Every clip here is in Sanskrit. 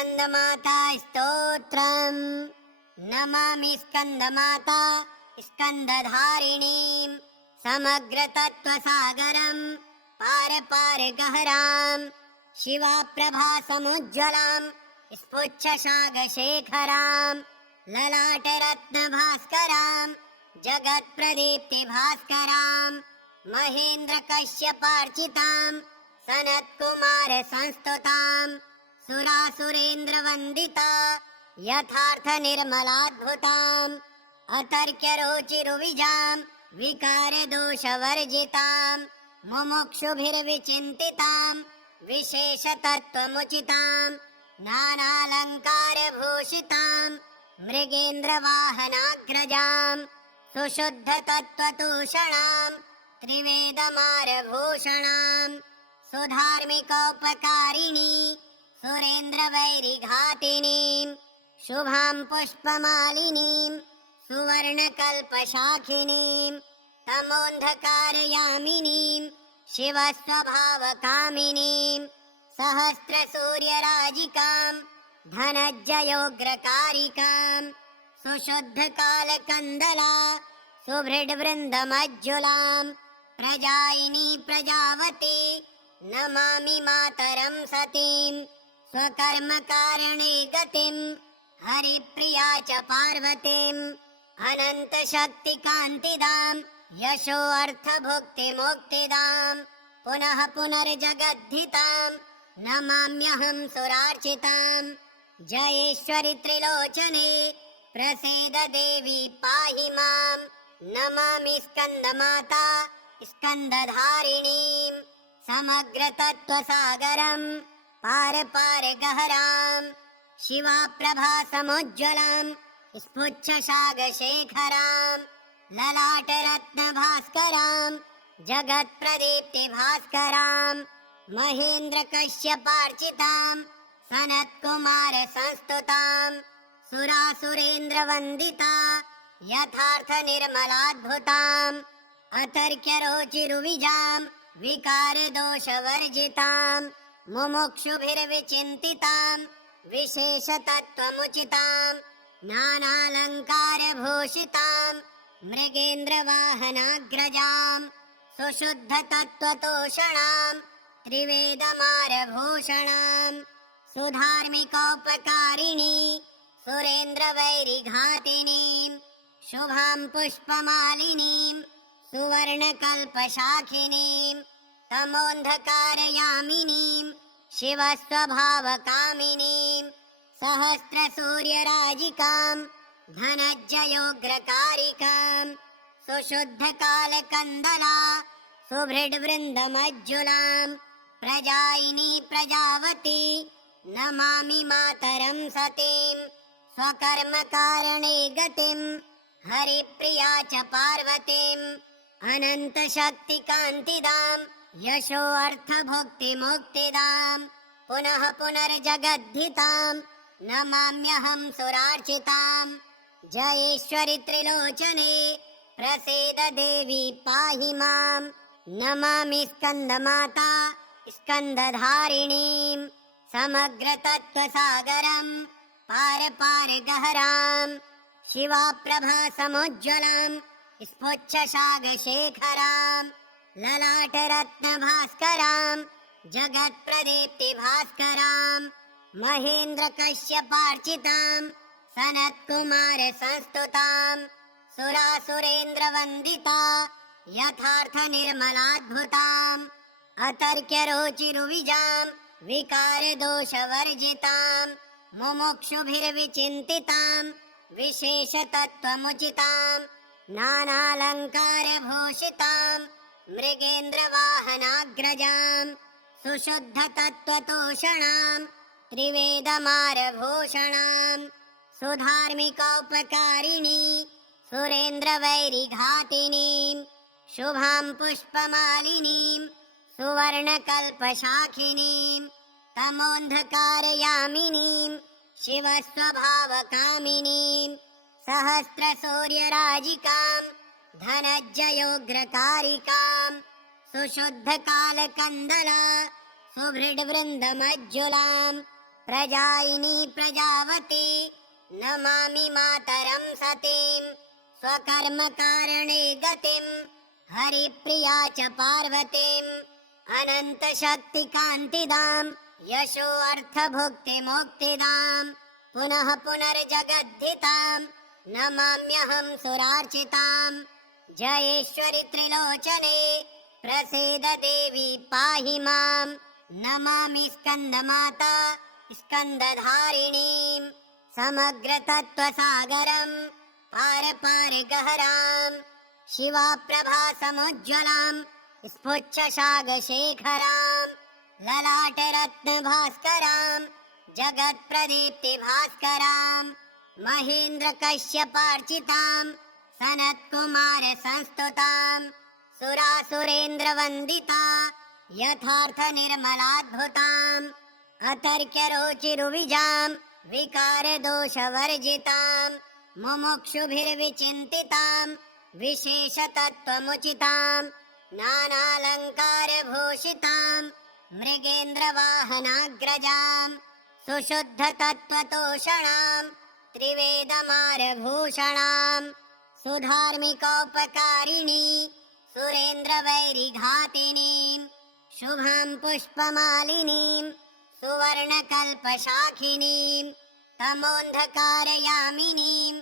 स्कंदमाता स्तोत्रम् नमामि स्कंदमाता स्कंदधारिणीं समग्रतत्त्वसागरं पार पार गहरां शिवाप्रभा समुज्ज्वलां स्फुच्छशागशेखरां ललाटरत्नभास्करां जगत्प्रदीप्तिभास्करां महेन्द्रकश्यपार्चितां सनत्कुमारसंस्तुतां सुरासुरेन्द्रवन्दिता यथार्थनिर्मलाद्भुताम् अतर्क्यरुचिरुविजां विकारदोषवर्जितां मुमुक्षुभिर्विचिन्तितां विशेषतत्त्वमुचितां नानालङ्कारभूषितां मृगेन्द्रवाहनाग्रजां सुशुद्धतत्त्वतूषणां त्रिवेदमारभूषणां सुधार्मिकोपकारिणी सुरेन्द्रवैरिघातिनीं शुभां पुष्पमालिनीं सुवर्णकल्पशाखिनीं तमोन्धकारयामिनीं शिवस्वभावकामिनीं सहस्रसूर्यराजिकां धनज्जयोग्रकारिकां सुशुद्धकालकन्दला सुभृड्वृन्दमज्जुलां प्रजायिनी प्रजावती नमामि मातरं सतीं स्वकर्मकारणे गतिं हरिप्रिया च पार्वतीम् अनन्तशक्तिकान्तिदां यशोऽर्थभुक्तिमुक्तिदां पुनः पुनर्जगद्धितां नमाम्यहं सुरार्चितां जयेश्वरि त्रिलोचने प्रसीद देवी पाहि मां नमामि स्कन्दमाता स्कन्दधारिणीं समग्रतत्त्वसागरं पार पार गहरां शिवाप्रभा समुज्ज्वलां स्फुच्छशागशेखरां ललाटरत्नभास्करां जगत्प्रदीप्तिभास्करां महेन्द्रकश्यपार्चितां सनत्कुमारसंस्तुतां सुरासुरेन्द्रवन्दिता यथार्थनिर्मलाद्भुताम् अतर्क्यरुचिरुविजां विकारदोषवर्जितां मुमुक्षुभिर्विचिन्तितां विशेषतत्त्वमुचितां नानालङ्कारभूषितां मृगेन्द्रवाहनाग्रजां सुशुद्धतत्त्वतोषणां त्रिवेदमारभूषणां सुधार्मिकोपकारिणी सुरेन्द्रवैरिघातिनीं शुभां पुष्पमालिनीं सुवर्णकल्पशाखिनीं तमोन्धकारयामिनीं शिवस्वभावकामिनीं सहस्रसूर्यराजिकां धनज्जयोग्रकारिकां सुशुद्धकालकन्दला सुभृड्वृन्दमज्जुलां प्रजायिनी प्रजावती नमामि मातरं सतीं स्वकर्मकारणे गतिं हरिप्रिया च पार्वतीम् अनन्तशक्तिकान्तिदां यशोऽर्थभुक्तिमुक्तिदां पुनः पुनर्जगद्धितां नमाम्यहं सुरार्चितां जयेश्वरि त्रिलोचने प्रसीद देवी पाहि मां नमामि स्कन्दमाता स्कन्दधारिणीं समग्रतत्त्वसागरं पार पार गहरां शिवाप्रभा समुज्ज्वलां स्फुच्छशागशेखरां ललाटरत्नभास्करां जगत्प्रदीप्तिभास्करां महेन्द्रकश्यपार्चितां सनत्कुमारसंस्तुतां सुरासुरेन्द्रवन्दिता यथार्थनिर्मलाद्भुताम् अतर्क्यरुचिरुविजां विकारदोषवर्जितां मुमुक्षुभिर्विचिन्तितां विशेषतत्त्वमुचितां नानालङ्कारभूषितां मृगेन्द्रवाहनाग्रजां सुशुद्धतत्त्वतोषणां त्रिवेदमारभूषणां सुधार्मिकोपकारिणी सुरेन्द्रवैरिघातिनीं शुभां पुष्पमालिनीं सुवर्णकल्पशाखिनीं तमोन्धकारयामिनीं शिवस्वभावकामिनीं सहस्रसूर्यराजिकां धनज्जयोग्रकारिकां सुशुद्धकालकन्दला सुभृड्वृन्दमज्जुलां प्रजायिनी प्रजावती नमामि मातरं सतीं स्वकर्मकारणे गतिं हरिप्रिया च पार्वतीम् अनन्तशक्तिकान्तिदां यशो अर्थभुक्तिमुक्तिदां पुनः पुनर्जगद्धितां नमाम्यहं सुरार्चितां जयेश्वरि त्रिलोचने प्रसीद देवी पाहि मां नमामि स्कन्दमाता स्कन्दधारिणीं समग्रतत्त्वसागरं पारपारगहरां शिवाप्रभासमुज्ज्वलां स्फुच्छशागशेखरां ललाटरत्नभास्करां जगत्प्रदीप्तिभास्करां महेन्द्रकश्यपार्चितां सनत्कुमारसंस्तुतां सुरासुरेन्द्रवन्दिता यथार्थनिर्मलाद्भुताम् अतर्क्यरुचिरुविजां विकारदोषवर्जितां मुमुक्षुभिर्विचिन्तितां विशेषतत्त्वमुचितां नानालङ्कारभूषितां मृगेन्द्रवाहनाग्रजां सुशुद्धतत्त्वतोषणां त्रिवेदमारभूषणां सुधार्मिकोपकारिणी सुरेन्द्रवैरिघातिनीं शुभां पुष्पमालिनीं सुवर्णकल्पशाखिनीं तमोन्धकारयामिनीं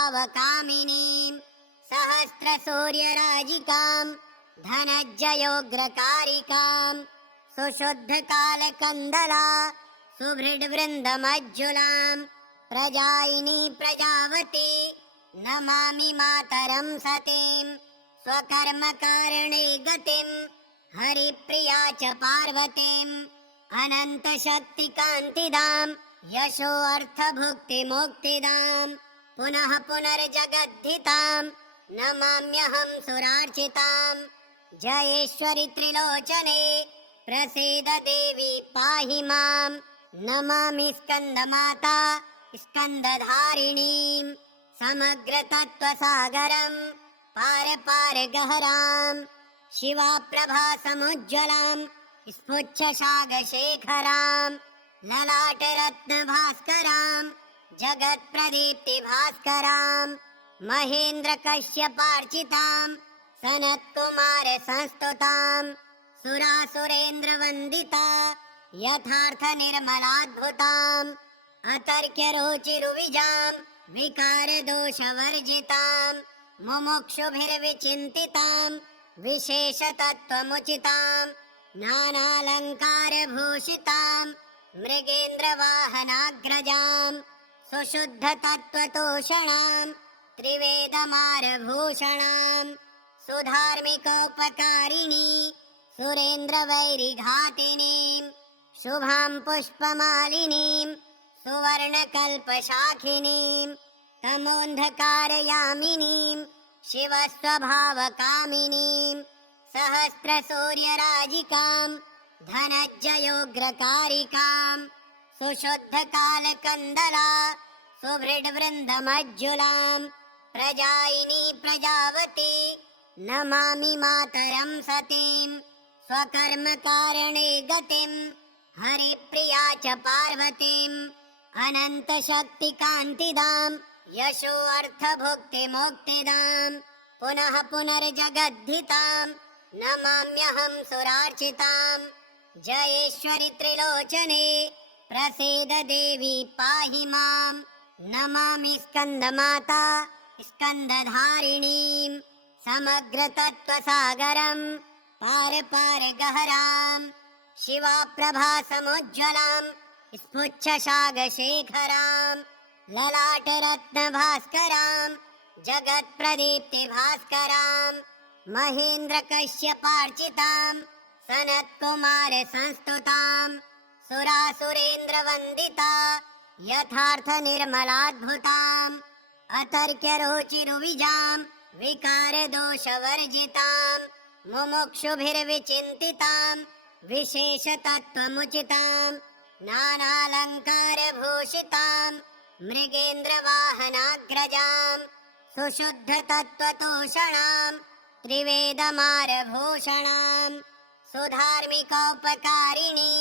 शिवस्वभावकामिनीं सहस्रसूर्यराजिकां धनज्जयोग्रकारिकां सुशुद्धकालकन्दला सुभृड्वृन्दमज्जुलां प्रजायिनी प्रजावती नमामि मातरं सतीं स्वकर्मकारणे गतिं हरिप्रिया च पार्वतीम् अनन्तशक्तिकान्तिदां यशो अर्थभुक्तिमुक्तिदां पुनः पुनर्जगद्धितां नमाम्यहं सुरार्चितां जयेश्वरि त्रिलोचने प्रसीद देवी पाहि मां नमामि स्कन्दमाता स्कन्दधारिणीं समग्रतत्त्वसागरं पारपारगहरां शिवाप्रभासमुज्ज्वलां स्फुच्छशागशेखरां ललाटरत्नभास्करां जगत्प्रदीप्तिभास्करां महेन्द्रकश्यपार्चितां सनत्कुमारसंस्तुतां सुरासुरेन्द्रवन्दिता यथार्थनिर्मलाद्भुताम् अतर्क्यरुचिरुविजां विकारदोषवर्जितां मुमुक्षुभिर्विचिन्तितां विशेषतत्त्वमुचितां नानालङ्कारभूषितां मृगेन्द्रवाहनाग्रजां सुशुद्धतत्त्वतोषणां त्रिवेदमारभूषणां सुधार्मिकोपकारिणी सुरेन्द्रवैरिघातिनीं शुभां पुष्पमालिनीं सुवर्णकल्पशाखिनीं तमोन्धकारयामिनीं शिवस्वभावकामिनीं सहस्रसूर्यराजिकां धनज्जयोग्रकारिकां सुशुद्धकालकन्दला सुभृड्वृन्दमज्जुलां प्रजायिनी प्रजावती नमामि मातरं सतीं स्वकर्मकारणे गतिं हरिप्रिया च पार्वतीम् अनन्तशक्तिकान्तिदां यशो अर्थभुक्तिमुक्तिदां पुनः पुनर्जगद्धितां नमाम्यहं सुरार्चितां जयेश्वरि त्रिलोचने प्रसीद देवी पाहि मां नमामि स्कन्दमाता स्कन्दधारिणीं समग्रतत्त्वसागरं पारपारगहरां शिवाप्रभासमुज्ज्वलां स्फुच्छशागशेखरां ललाटरत्नभास्करां जगत्प्रदीप्तिभास्करां महेन्द्रकश्यपार्चितां सनत्कुमारसंस्तुतां सुरासुरेन्द्रवन्दिता यथार्थनिर्मलाद्भुताम् अतर्क्यरुचिरुविजां विकारदोषवर्जितां मुमुक्षुभिर्विचिन्तितां विशेषतत्त्वमुचितां नानालङ्कारभूषितां मृगेन्द्रवाहनाग्रजां सुशुद्धतत्त्वतोषणां त्रिवेदमारभूषणां सुधार्मिकोपकारिणी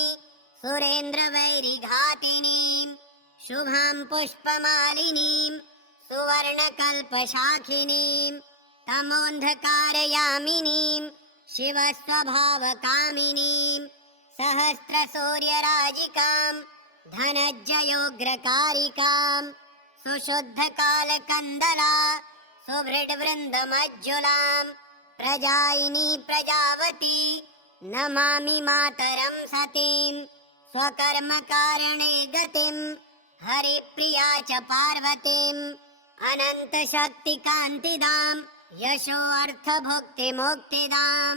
सुरेन्द्रवैरिघातिनीं शुभां पुष्पमालिनीं सुवर्णकल्पशाखिनीं तमोन्धकारयामिनीं शिवस्वभावकामिनीं सहस्रसूर्यराजिकां धनज्जयोग्रकारिकां सुशुद्धकालकन्दला सुभृड्वृन्दमज्जुलां प्रजायिनी प्रजावती नमामि मातरं सतीं स्वकर्मकारणे गतिं हरिप्रिया च पार्वतीम् अनन्तशक्तिकान्तिदां यशोऽर्थभुक्तिमुक्तिदां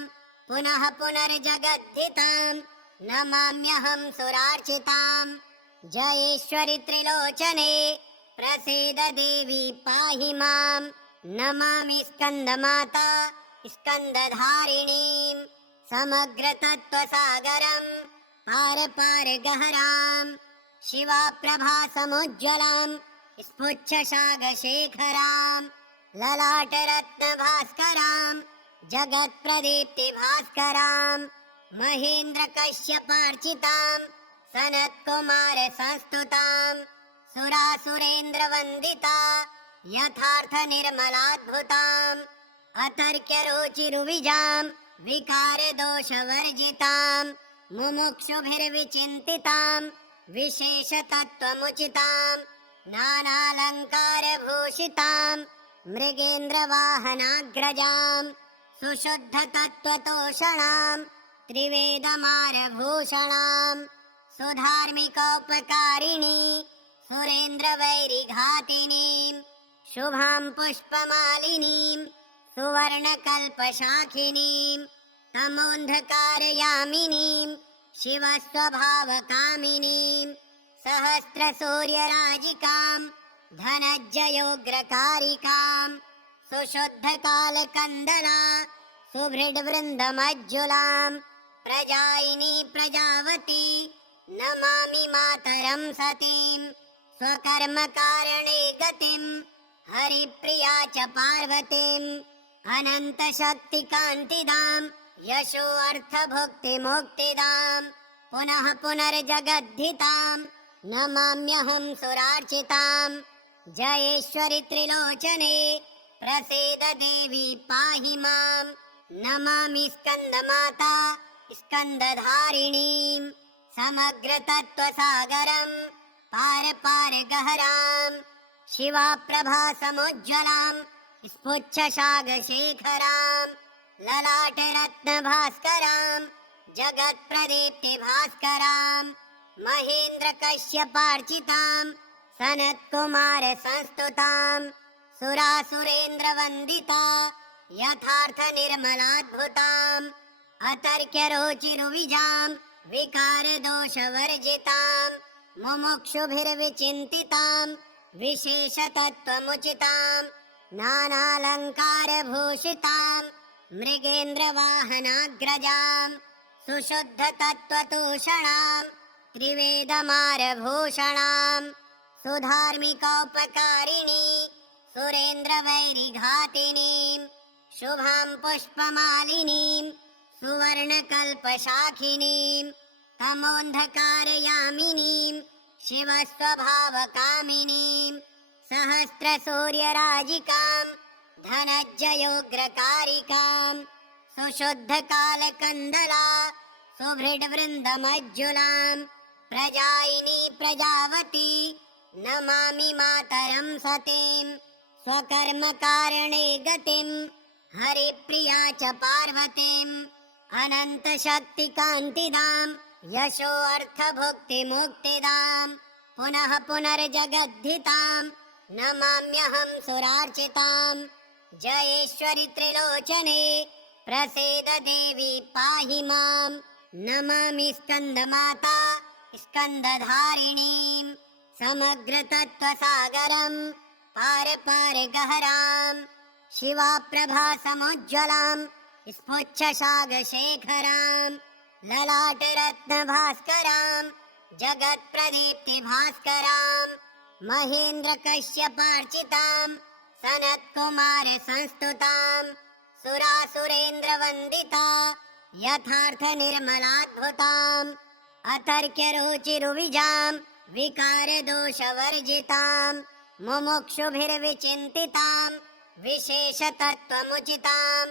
पुनः पुनर्जगद्धितां नमाम्यहं सुरार्चितां जयेश्वरि त्रिलोचने प्रसीद देवी पाहि मां नमामि स्कन्दमाता स्कन्दधारिणीं समग्रतत्त्वसागरं पार पार गहरां शिवाप्रभासमुज्ज्वलां स्फुच्छशागशेखरां ललाटरत्नभास्करां जगत्प्रदीप्तिभास्करां महेन्द्रकश्यपार्चितां सनत्कुमारसंस्तुतां सुरासुरेन्द्रवन्दिता यथार्थनिर्मलाद्भुताम् अतर्क्यरुचिरुविजां विकारदोषवर्जितां मुमुक्षुभिर्विचिन्तितां विशेषतत्त्वमुचितां नानालङ्कारभूषितां मृगेन्द्रवाहनाग्रजां सुशुद्धतत्त्वतोषणां त्रिवेदमारभूषणां सुधार्मिकोपकारिणी सुरेन्द्रवैरिघातिनीं शुभां पुष्पमालिनीं सुवर्णकल्पशाखिनीं तमोन्धकारयामिनीं शिवस्वभावकामिनीं सहस्रसूर्यराजिकां धनज्जयोग्रकारिकां सुशुद्धकालकन्दला सुभृड्वृन्दमज्जुलां प्रजायिनी प्रजावती नमामि मातरं सतीं स्वकर्मकारणे गतिं हरिप्रिया च पार्वतीम् अनन्तशक्तिकान्तिदां यशोऽर्थभुक्तिमुक्तिदां पुनः पुनर्जगद्धितां नमाम्यहं सुरार्चितां जयेश्वरि त्रिलोचने प्रसीद देवी पाहि मां नमामि स्कन्दमाता स्कन्दधारिणीं समग्रतत्त्वसागरं पार पार गहरां शिवाप्रभासमुज्ज्वलां स्फुच्छशागशेखरां ललाटरत्नभास्करां जगत्प्रदीप्तिभास्करां महेन्द्रकश्यपार्चितां सनत्कुमारसंस्तुतां सुरासुरेन्द्रवन्दिता यथार्थनिर्मलाद्भुताम् अतर्क्यरुचिरुविजां विकारदोषवर्जितां मुमुक्षुभिर्विचिन्तितां विशेषतत्त्वमुचितां नानालङ्कारभूषितां मृगेन्द्रवाहनाग्रजां सुशुद्धतत्त्वतोषणां त्रिवेदमारभूषणां सुधार्मिकोपकारिणी सुरेन्द्रवैरिघातिनीं शुभां पुष्पमालिनीं सुवर्णकल्पशाखिनीं तमोन्धकारयामिनीं शिवस्वभावकामिनीं सहस्रसूर्यराजिकां धनज्जयोग्रकारिकां सुशुद्धकालकन्दला सुभृड्वृन्दमज्जुलां प्रजायिनी प्रजावती नमामि मातरं सतीं स्वकर्मकारणे गतिं हरिप्रिया च पार्वतीम् अनन्तशक्तिकान्तिदां यशोऽर्थभुक्तिमुक्तिदां पुनः पुनर्जगद्धितां नमाम्यहं सुरार्चितां जयेश्वरि त्रिलोचने प्रसीद देवी पाहि मां नमामि स्कन्दमाता स्कन्दधारिणीं समग्रतत्त्वसागरं पार पार गहरां शिवाप्रभासमुज्ज्वलां स्फुच्छशागशेखरां ललाटरत्नभास्करां जगत्प्रदीप्तिभास्करां महेन्द्रकश्यपार्चितां सनत्कुमारसंस्तुतां सुरासुरेन्द्रवन्दिता यथार्थनिर्मलाद्भुतां अतर्क्यरुचिरुविजां विकारदोषवर्जितां मुमुक्षुभिर्विचिन्तितां विशेषतत्त्वमुचितां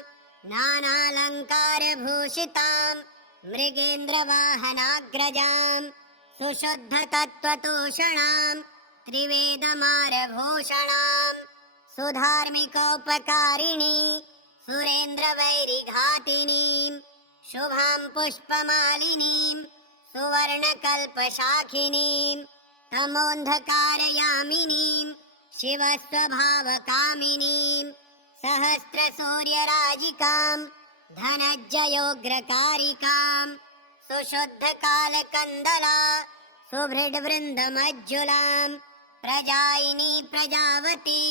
नानालङ्कारभूषितां मृगेन्द्रवाहनाग्रजां सुशुद्धतत्त्वतोषणां त्रिवेदमारभूषणां सुधार्मिकोपकारिणी सुरेन्द्रवैरिघातिनीं शुभां पुष्पमालिनीं सुवर्णकल्पशाखिनीं तमोन्धकारयामिनीं शिवस्वभावकामिनीं सहस्रसूर्यराजिकां धनज्जयोग्रकारिकां सुशुद्धकालकन्दला सुभृड्वृन्दमज्जुलां प्रजायिनी प्रजावती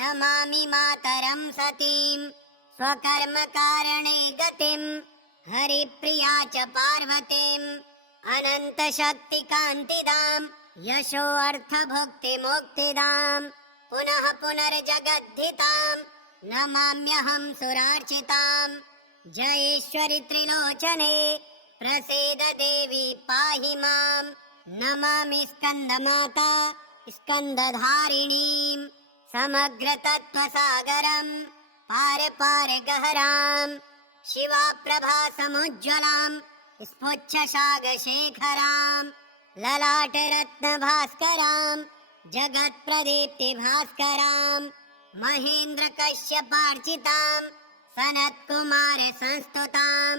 नमामि मातरं सतीं स्वकर्मकारणे गतिं हरिप्रिया च पार्वतीम् अनन्तशक्तिकान्तिदां यशोऽर्थभुक्तिमुक्तिदां पुनः पुनर्जगद्धितां नमाम्यहं सुरार्चितां जयेश्वरि त्रिलोचने प्रसीद देवी पाहि मां नमामि स्कन्दमाता स्कन्दधारिणीं समग्रतत्त्वसागरं पार पार गहरां शिवाप्रभासमुज्ज्वलां स्फुच्छशागशेखरां ललाटरत्नभास्करां जगत्प्रदीप्तिभास्करां महेन्द्रकश्यपार्चितां सनत्कुमारसंस्तुतां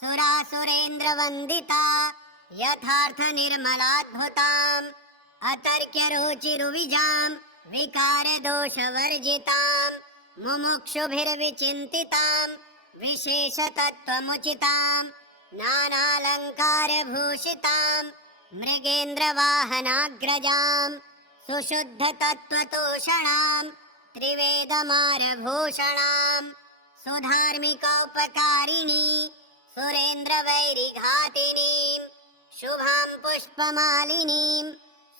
सुरासुरेन्द्रवन्दिता यथार्थनिर्मलाद्भुतां अतर्क्यरुचिरुविजां विकारदोषवर्जितां मुमुक्षुभिर्विचिन्तितां विशेषतत्त्वमुचितां नानालङ्कारभूषितां मृगेन्द्रवाहनाग्रजां सुशुद्धतत्त्वतोषणां त्रिवेदमारभूषणां सुधार्मिकोपकारिणी सुरेन्द्रवैरिघातिनीं शुभां पुष्पमालिनीं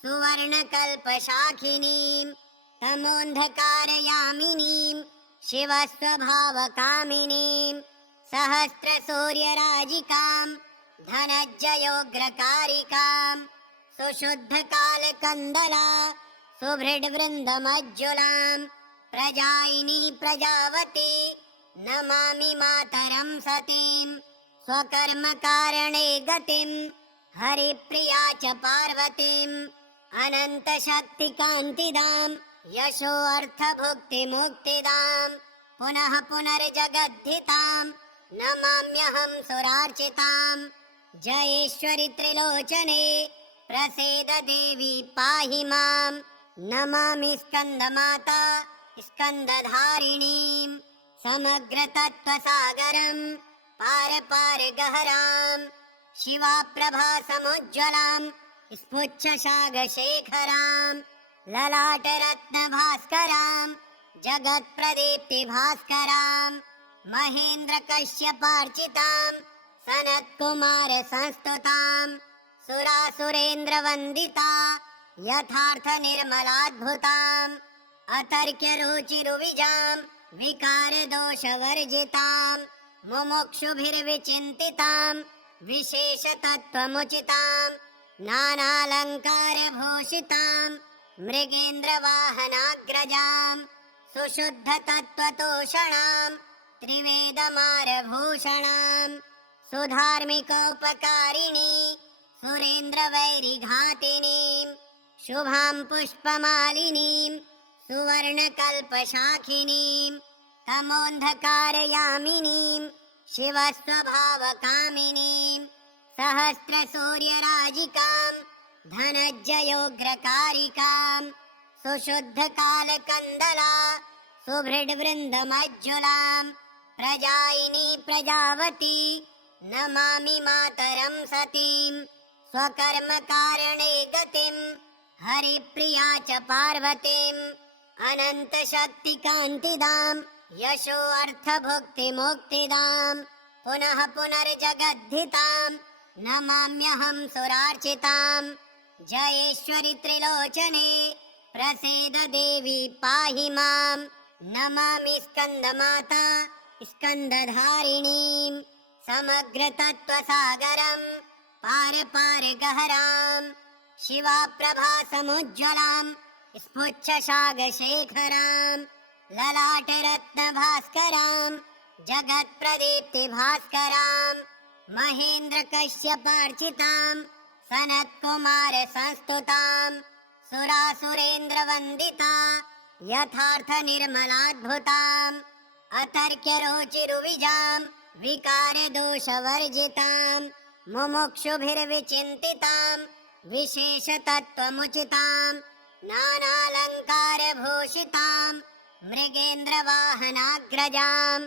सुवर्णकल्पशाखिनीं तमोन्धकारयामिनीं शिवस्वभावकामिनीं सहस्रसूर्यराजिकां धनज्जयोग्रकारिकां सुशुद्धकालकन्दला सुभृड्वृन्दमज्जुलां प्रजायिनी प्रजावती नमामि मातरं सतीं स्वकर्मकारणे गतिं हरिप्रिया च पार्वतीम् अनन्तशक्तिकान्तिदां यशोऽर्थभुक्तिमुक्तिदां पुनः पुनर्जगद्धितां नमाम्यहं सुरार्चितां जयेश्वरि त्रिलोचने प्रसीद देवी पाहि मां नमामि स्कन्दमाता स्कन्दधारिणीं समग्रतत्त्वसागरं पार पार गहरां शिवाप्रभासमुज्ज्वलां स्फुच्छशागशेखरां ललाटरत्नभास्करां जगत्प्रदीप्तिभास्करां महेन्द्रकश्यपार्चितां सनत्कुमारसंस्तुतां सुरासुरेन्द्रवन्दिता यथार्थनिर्मलाद्भुताम् अतर्क्यरुचिरुविजां विकारदोषवर्जितां मुमुक्षुभिर्विचिन्तितां विशेषतत्त्वमुचितां नानालङ्कारभूषितां मृगेन्द्रवाहनाग्रजां सुशुद्धतत्त्वतोषणां त्रिवेदमारभूषणां सुधार्मिकोपकारिणी सुरेन्द्रवैरिघातिनीं शुभां पुष्पमालिनीं सुवर्णकल्पशाखिनीं तमोन्धकारयामिनीं शिवस्वभावकामिनीं सहस्रसूर्यराजिकां धनज्जयोग्रकारिकां सुशुद्धकालकन्दला सुभृड्वृन्दमज्जुलां प्रजायिनी प्रजावती नमामि मातरं सतीं स्वकर्मकारणे गतिं हरिप्रिया च पार्वतीम् अनन्तशक्तिकान्तिदां यशोऽर्थभुक्तिमुक्तिदां पुनः पुनर्जगद्धितां नमाम्यहं सुरार्चितां जयेश्वरि त्रिलोचने प्रसीद देवी पाहि मां नमामि स्कन्दमाता स्कन्दधारिणीं समग्रतत्त्वसागरं पार पार गहरां शिवा प्रभा समुज्ज्वलां स्फुच्छशागशेखरां ललाटरत्नभास्करां जगत्प्रदीप्तिभास्करां महेन्द्रकश्यपार्चितां सनत्कुमारसंस्तुतां सुरासुरेन्द्रवन्दिता यथार्थनिर्मलाद्भुताम् अतर्क्यरुचिरुविजां विकारदोषवर्जितां मुमुक्षुभिर्विचिन्तितां विशेषतत्त्वमुचितां नानालङ्कारभूषितां मृगेन्द्रवाहनाग्रजां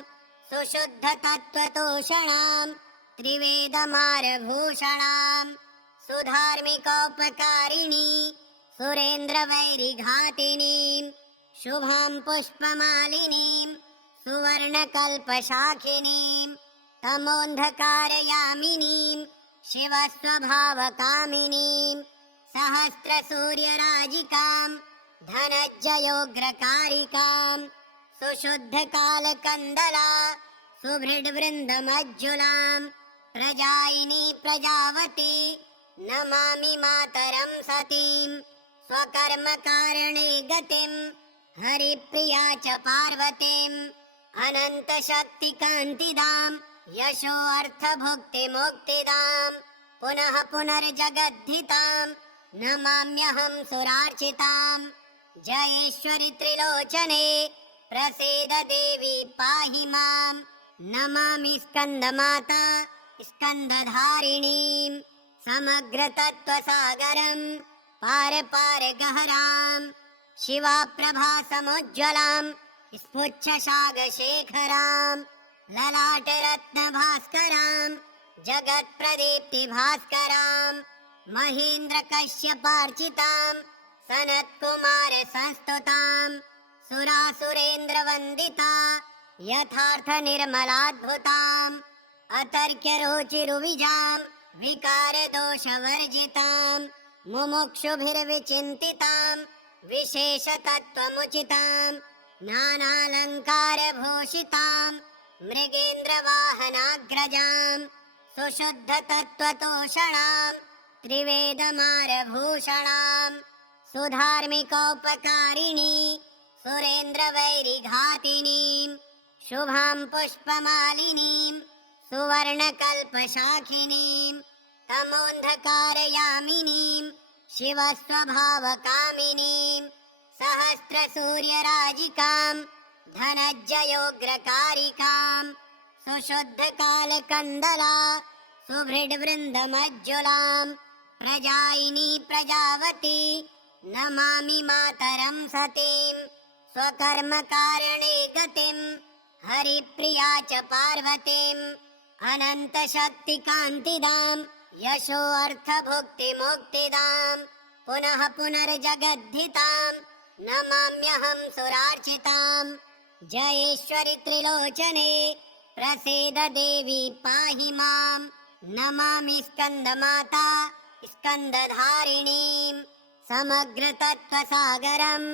सुशुद्धतत्त्वतोषणां त्रिवेदमारभूषणां सुधार्मिकोपकारिणी सुरेन्द्रवैरिघातिनीं शुभां पुष्पमालिनीं सुवर्णकल्पशाखिनीं तमोन्धकारयामिनीं शिवस्वभावकामिनीं सहस्रसूर्यराजिकां धनज्जयोग्रकारिकां सुशुद्धकालकन्दला सुभृड्वृन्दमज्जुलां प्रजायिनी प्रजावती नमामि मातरं सतीं स्वकर्मकारणे गतिं हरिप्रिया च पार्वतीम् अनन्तशक्तिकान्तिदां यशोऽर्थभुक्तिमुक्तिदां पुनः पुनर्जगद्धितां नमाम्यहं सुरार्चितां जयेश्वरि त्रिलोचने प्रसीद देवी पाहि मां नमामि स्कन्दमाता स्कन्दधारिणीं समग्रतत्त्वसागरं पार पार गहरां शिवा प्रभा समुज्ज्वलां स्फुच्छशागशेखरां ललाटरत्नभास्करां जगत्प्रदीप्तिभास्करां महेन्द्रकश्यपार्चितां सनत्कुमारसंस्तुतां सुरासुरेन्द्रवन्दिता यथार्थनिर्मलाद्भुताम् अतर्क्यरुचिरुविजां विकारदोषवर्जितां मुमुक्षुभिर्विचिन्तितां विशेषतत्त्वमुचितां नानालङ्कारभूषितां मृगेन्द्रवाहनाग्रजां सुशुद्धतत्त्वतोषणां त्रिवेदमारभूषणां सुधार्मिकोपकारिणी सुरेन्द्रवैरिघातिनीं शुभां पुष्पमालिनीं सुवर्णकल्पशाखिनीं तमोन्धकारयामिनीं शिवस्वभावकामिनीं सहस्रसूर्यराजिकां धनज्जयोग्रकारिकां सुशुद्धकालकन्दला सुभृड्वृन्दमज्जुलां प्रजायिनी प्रजावती नमामि मातरं सतीं स्वकर्मकारणे गतिं हरिप्रिया च पार्वतीम् अनन्तशक्तिकान्तिदां यशोऽर्थभुक्तिमुक्तिदां पुनः पुनर्जगद्धितां नमाम्यहं सुरार्चितां जयेश्वरि त्रिलोचने प्रसीद देवी पाहि मां नमामि स्कन्दमाता स्कन्दधारिणीं समग्रतत्त्वसागरं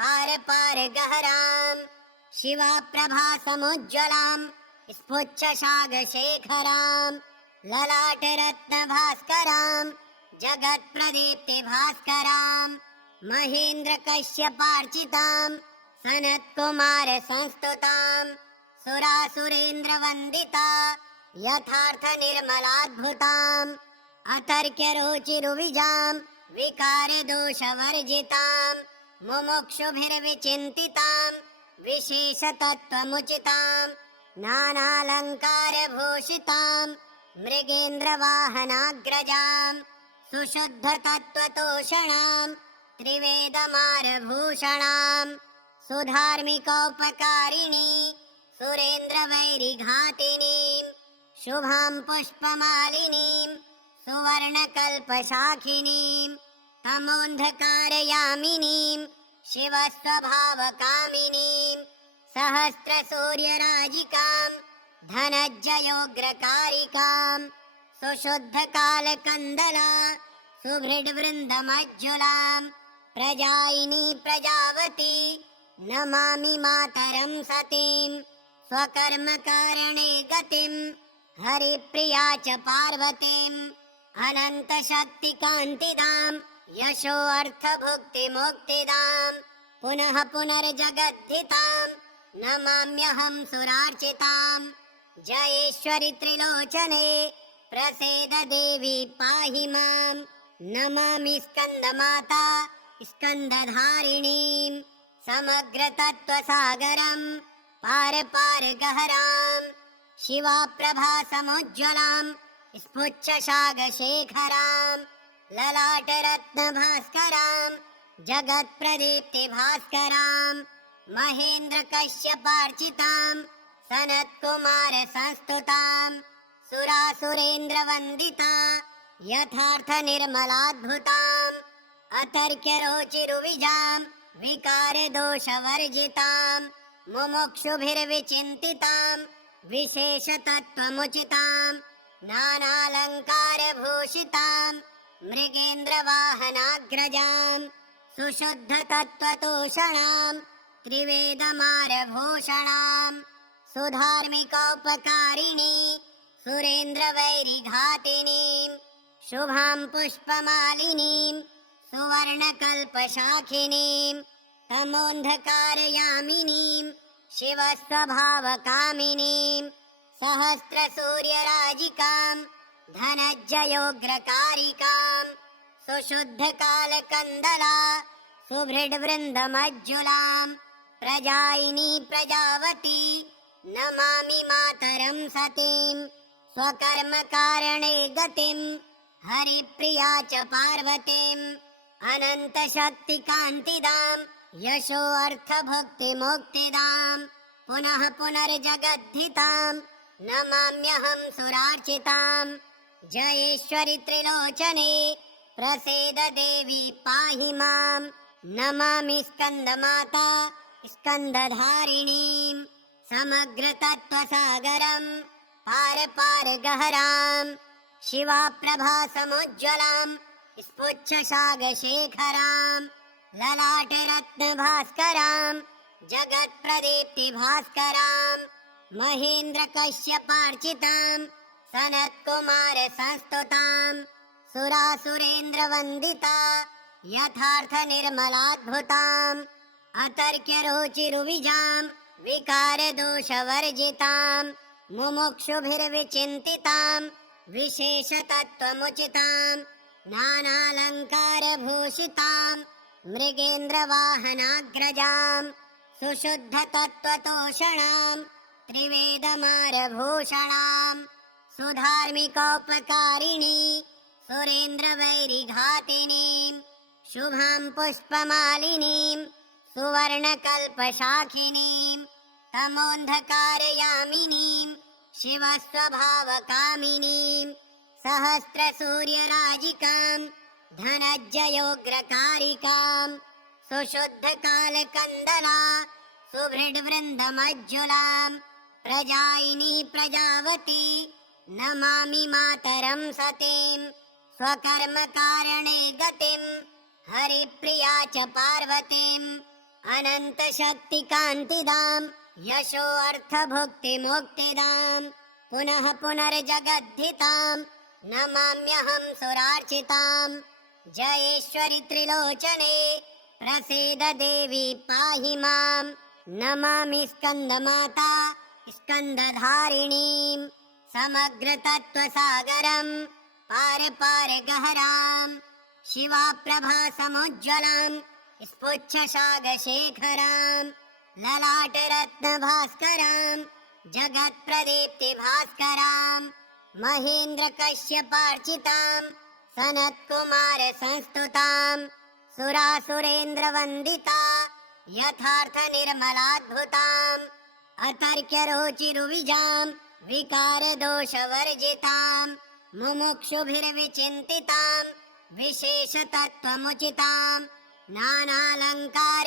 पार पार गहरां शिवा प्रभा समुज्ज्वलां स्फुच्छशागशेखरां ललाटरत्नभास्करां जगत्प्रदीप्तिभास्करां महेन्द्रकश्यपार्चितां सनत्कुमारसंस्तुतां सुरासुरेन्द्रवन्दिता यथार्थनिर्मलाद्भुताम् अतर्क्यरुचिरुविजां विकारदोषवर्जितां मुमुक्षुभिर्विचिन्तितां विशेषतत्त्वमुचितां नानालङ्कारभूषितां मृगेन्द्रवाहनाग्रजां सुशुद्धतत्त्वतोषणां त्रिवेदमारभूषणां सुधार्मिकोपकारिणी सुरेन्द्रवैरिघातिनीं शुभां पुष्पमालिनीं सुवर्णकल्पशाखिनीं तमोन्धकारयामिनीं शिवस्वभावकामिनीं सहस्रसूर्यराजिकां धनज्जयोग्रकारिकां सुशुद्धकालकन्दला सुभृड्वृन्दमज्जुलां प्रजायिनी प्रजावती नमामि मातरं सतीं स्वकर्मकारणे गतिं हरिप्रिया च पार्वतीम् अनन्तशक्तिकान्तिदां यशोऽर्थभुक्तिमुक्तिदां पुनः पुनर्जगद्धितां नमाम्यहं सुरार्चितां। जयेश्वरि त्रिलोचने प्रसीद देवी पाहि मां। नमामि स्कन्दमाता स्कन्दधारिणीं समग्रतत्त्वसागरं पार पार गहरां शिवाप्रभासमुज्ज्वलां स्फुच्छशागशेखरां ललाटरत्नभास्करां जगत्प्रदीप्तिभास्करां महेन्द्रकश्यपार्चितां सनत्कुमारसंस्तुतां सुरासुरेन्द्रवन्दिता यथार्थनिर्मलाद्भुताम् अतर्क्यरोचिरुविजां विकारदोषवर्जितां मुमुक्षुभिर्विचिन्तितां विशेषतत्त्वमुचितां नानालङ्कारभूषितां मृगेन्द्रवाहनाग्रजां सुशुद्धतत्त्वतोषणां त्रिवेदमारभूषणां सुधार्मिकोपकारिणी सुरेन्द्रवैरिघातिनीं शुभां पुष्पमालिनीं सुवर्णकल्पशाखिनीं तमोन्धकारयामिनीं शिवस्वभावकामिनीं सहस्रसूर्यराजिकां धनज्जयोग्रकारिकां सुशुद्धकालकन्दला सुभृड्वृन्दमज्जुलां प्रजायिनी प्रजावती नमामि मातरं सतीं स्वकर्मकारणे गतिं हरिप्रिया च पार्वतीम् अनन्तशक्तिकान्तिदां यशोऽर्थभुक्तिमुक्तिदां पुनः पुनर्जगद्धितां नमाम्यहं सुरार्चितां। जयेश्वरि त्रिलोचने प्रसीद देवी पाहि मां। नमामि स्कन्दमाता स्कन्दधारिणीं समग्रतत्त्वसागरं पार पार गहरां शिवाप्रभासमुज्ज्वलां स्फुच्छशागशेखरां ललाटरत्नभास्करां जगत्प्रदीप्तिभास्करां महेन्द्रकश्यपार्चितां सनत्कुमारसंस्तुतां सुरासुरेन्द्रवन्दिता यथार्थनिर्मलाद्भुताम् अतर्क्यरुचिरुविजां विकारदोषवर्जितां मुमुक्षुभिर्विचिन्तितां विशेषतत्त्वमुचितां नानालङ्कारभूषितां मृगेन्द्रवाहनाग्रजां सुशुद्धतत्त्वतोषणां त्रिवेदमारभूषणां सुधार्मिकोपकारिणी सुरेन्द्रवैरिघातिनीं शुभां पुष्पमालिनीं सुवर्णकल्पशाखिनीं तमोन्धकारयामिनीं शिवस्वभावकामिनीं सहस्रसूर्यराजिकां धनज्जयोग्रकारिकां सुशुद्धकालकन्दला सुभृड्वृन्दमज्जुलां प्रजायिनी प्रजावती नमामि मातरं सतीं स्वकर्मकारणे गतिं हरिप्रिया च पार्वतीम् अनन्तशक्तिकान्तिदां यशोऽर्थभुक्तिमुक्तिदां पुनः पुनर्जगद्धितां नमाम्यहं सुरार्चितां। जयेश्वरि त्रिलोचने प्रसीद देवी पाहि मां। नमामि स्कन्दमाता स्कन्दधारिणीं समग्रतत्त्वसागरं पार पार गहरां शिवाप्रभासमुज्ज्वलां स्फुच्छशागशेखरां ललाटरत्नभास्करां जगत्प्रदीप्तिभास्करां महेन्द्रकश्यपार्चितां सनत्कुमारसंस्तुतां सुरासुरेन्द्रवन्दिता यथार्थनिर्मलाद्भुताम् अतर्क्यरुचिरुविजां विकारदोषवर्जितां मुमुक्षुभिर्विचिन्तितां विशेषतत्त्वमुचितां नानालङ्कारभूषितां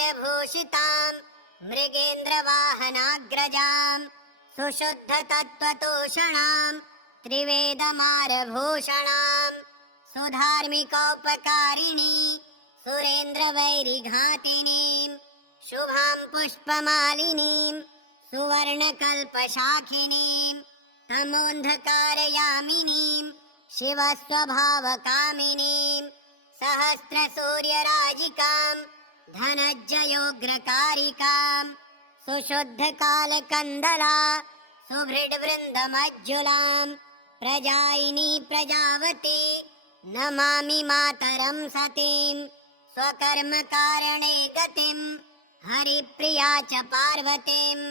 मृगेन्द्रवाहनाग्रजां सुशुद्धतत्त्वतोषणां त्रिवेदमारभूषणां सुधार्मिकोपकारिणी सुरेन्द्रवैरिघातिनीं शुभां पुष्पमालिनीं सुवर्णकल्पशाखिनीं तमोन्धकारयामिनीं शिवस्वभावकामिनीं सहस्रसूर्यराजिकां धनज्जयोग्रकारिकां सुशुद्धकालकन्दला सुभृड्वृन्दमज्जुलां प्रजायिनी प्रजावती नमामि मातरं सतीं स्वकर्मकारणे गतिं हरिप्रिया च पार्वतीम्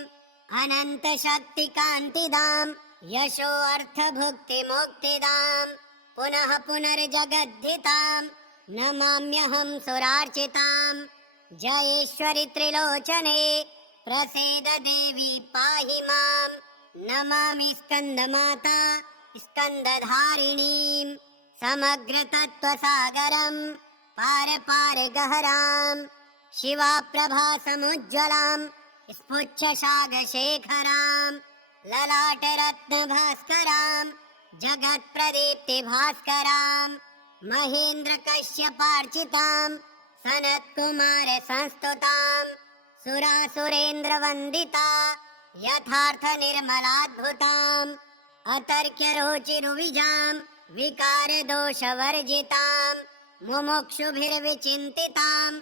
अनन्तशक्तिकान्तिदां यशो अर्थभुक्तिमुक्तिदां पुनः पुनर्जगद्धितां नमाम्यहं सुरार्चितां जयेश्वरि त्रिलोचने प्रसीद देवी पाहि मां नमामि स्कन्दमाता स्कन्दधारिणीं समग्रतत्त्वसागरं पार पार गहरां शिवाप्रभासमुज्ज्वलां स्फुच्छशागशेखरां ललाटरत्नभास्करां जगत्प्रदीप्तिभास्करां महेन्द्रकश्यपार्चितां सनत्कुमारसंस्तुतां सुरासुरेन्द्रवन्दिता यथार्थनिर्मलाद्भुताम् अतर्क्यरुचिरुविजां विकारदोषवर्जितां मुमुक्षुभिर्विचिन्तितां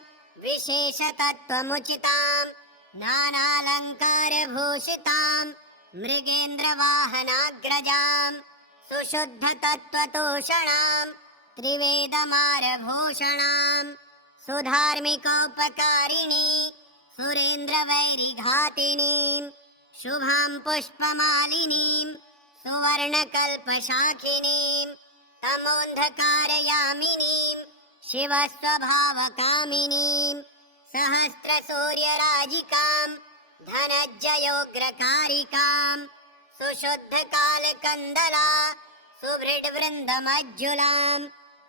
विशेषतत्त्वमुचितां नानालङ्कारभूषितां मृगेन्द्रवाहनाग्रजां सुशुद्धतत्त्वतोषणां त्रिवेदमारभूषणां सुधार्मिकोपकारिणी सुरेन्द्रवैरिघातिनीं शुभां पुष्पमालिनीं सुवर्णकल्पशाखिनीं तमोन्धकारयामिनीं शिवस्वभावकामिनीं सहस्रसूर्यराजिकां धनज्जयोग्रकारिकां सुशुद्धकालकन्दला सुभृड्वृन्दमज्जुलां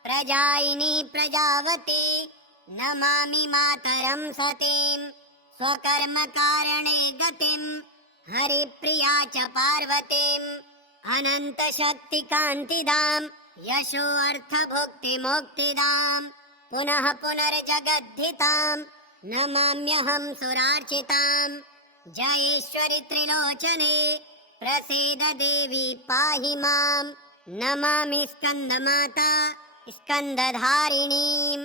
प्रजायिनी प्रजावती नमामि मातरं सतीं स्वकर्मकारणे गतिं हरिप्रिया च पार्वतीम् अनन्तशक्तिकान्तिदां यशो अर्थभुक्तिमुक्तिदां पुनः पुनर्जगद्धितां नमाम्यहं सुरार्चितां जयेश्वरि त्रिलोचने प्रसीद देवी पाहि मां नमामि स्कन्दमाता स्कन्दधारिणीं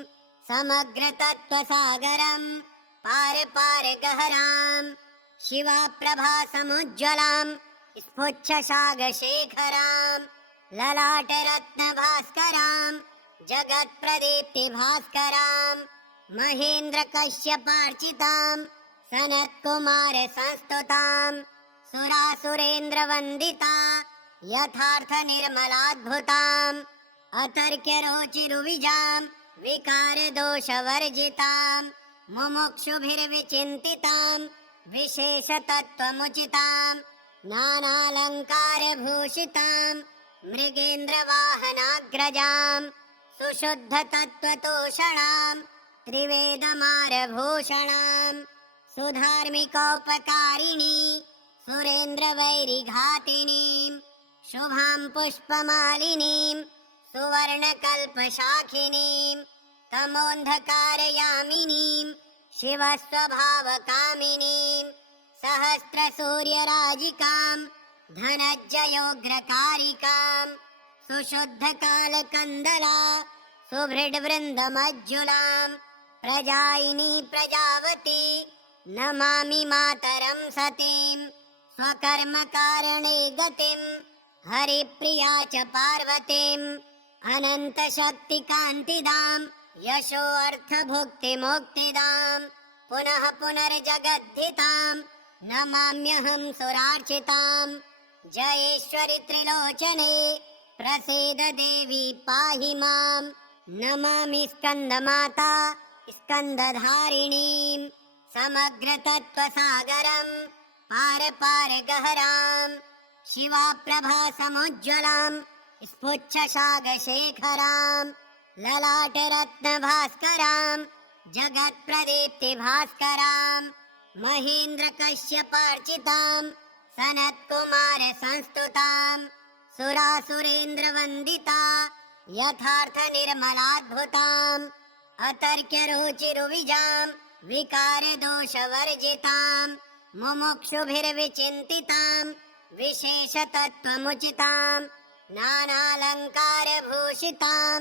समग्रतत्त्वसागरं पार पार गहरां शिवाप्रभासमुज्ज्वलां स्फुच्छशागशेखरां ललाटरत्नभास्करां जगत्प्रदीप्तिभास्करां महेन्द्रकश्यपार्चितां सनत्कुमारसंस्तुतां सुरासुरेन्द्रवन्दिता यथार्थनिर्मलाद्भुताम् अतर्क्यरुचिरुविजां विकारदोषवर्जितां मुमुक्षुभिर्विचिन्तितां विशेषतत्त्वमुचितां नानालङ्कारभूषितां मृगेन्द्रवाहनाग्रजां सुशुद्धतत्त्वतोषणां त्रिवेदमारभूषणां सुधार्मिकोपकारिणी सुरेन्द्रवैरिघातिनीं शुभां पुष्पमालिनीं सुवर्णकल्पशाखिनीं तमोन्धकारयामिनीं शिवस्वभावकामिनीं सहस्रसूर्यराजिकां धनज्जयोग्रकारिकां सुशुद्धकालकन्दला सुभृड्वृन्दमज्जुलां प्रजायिनी प्रजावती नमामि मातरं सतीं स्वकर्मकारणे गतिं हरिप्रिया च पार्वतीम् अनन्तशक्तिकान्तिदां यशो अर्थभुक्तिमुक्तिदां पुनः पुनर्जगद्धितां नमाम्यहं सुरार्चितां जयेश्वरि त्रिलोचने प्रसीद देवी पाहि मां नमामि स्कन्दमाता स्कन्दधारिणीं समग्रतत्त्वसागरं पार पार गहरां शिवाप्रभासमुज्ज्वलां स्फुच्छशागशेखरां ललाटरत्नभास्करां जगत्प्रदीप्तिभास्करां महेन्द्रकश्यपार्चितां सनत्कुमारसंस्तुतां सुरासुरेन्द्रवन्दिता यथार्थनिर्मलाद्भुताम् अतर्क्यरुचिरुविजां विकारदोषवर्जितां मुमुक्षुभिर्विचिन्तितां विशेषतत्त्वमुचितां नानालङ्कारभूषितां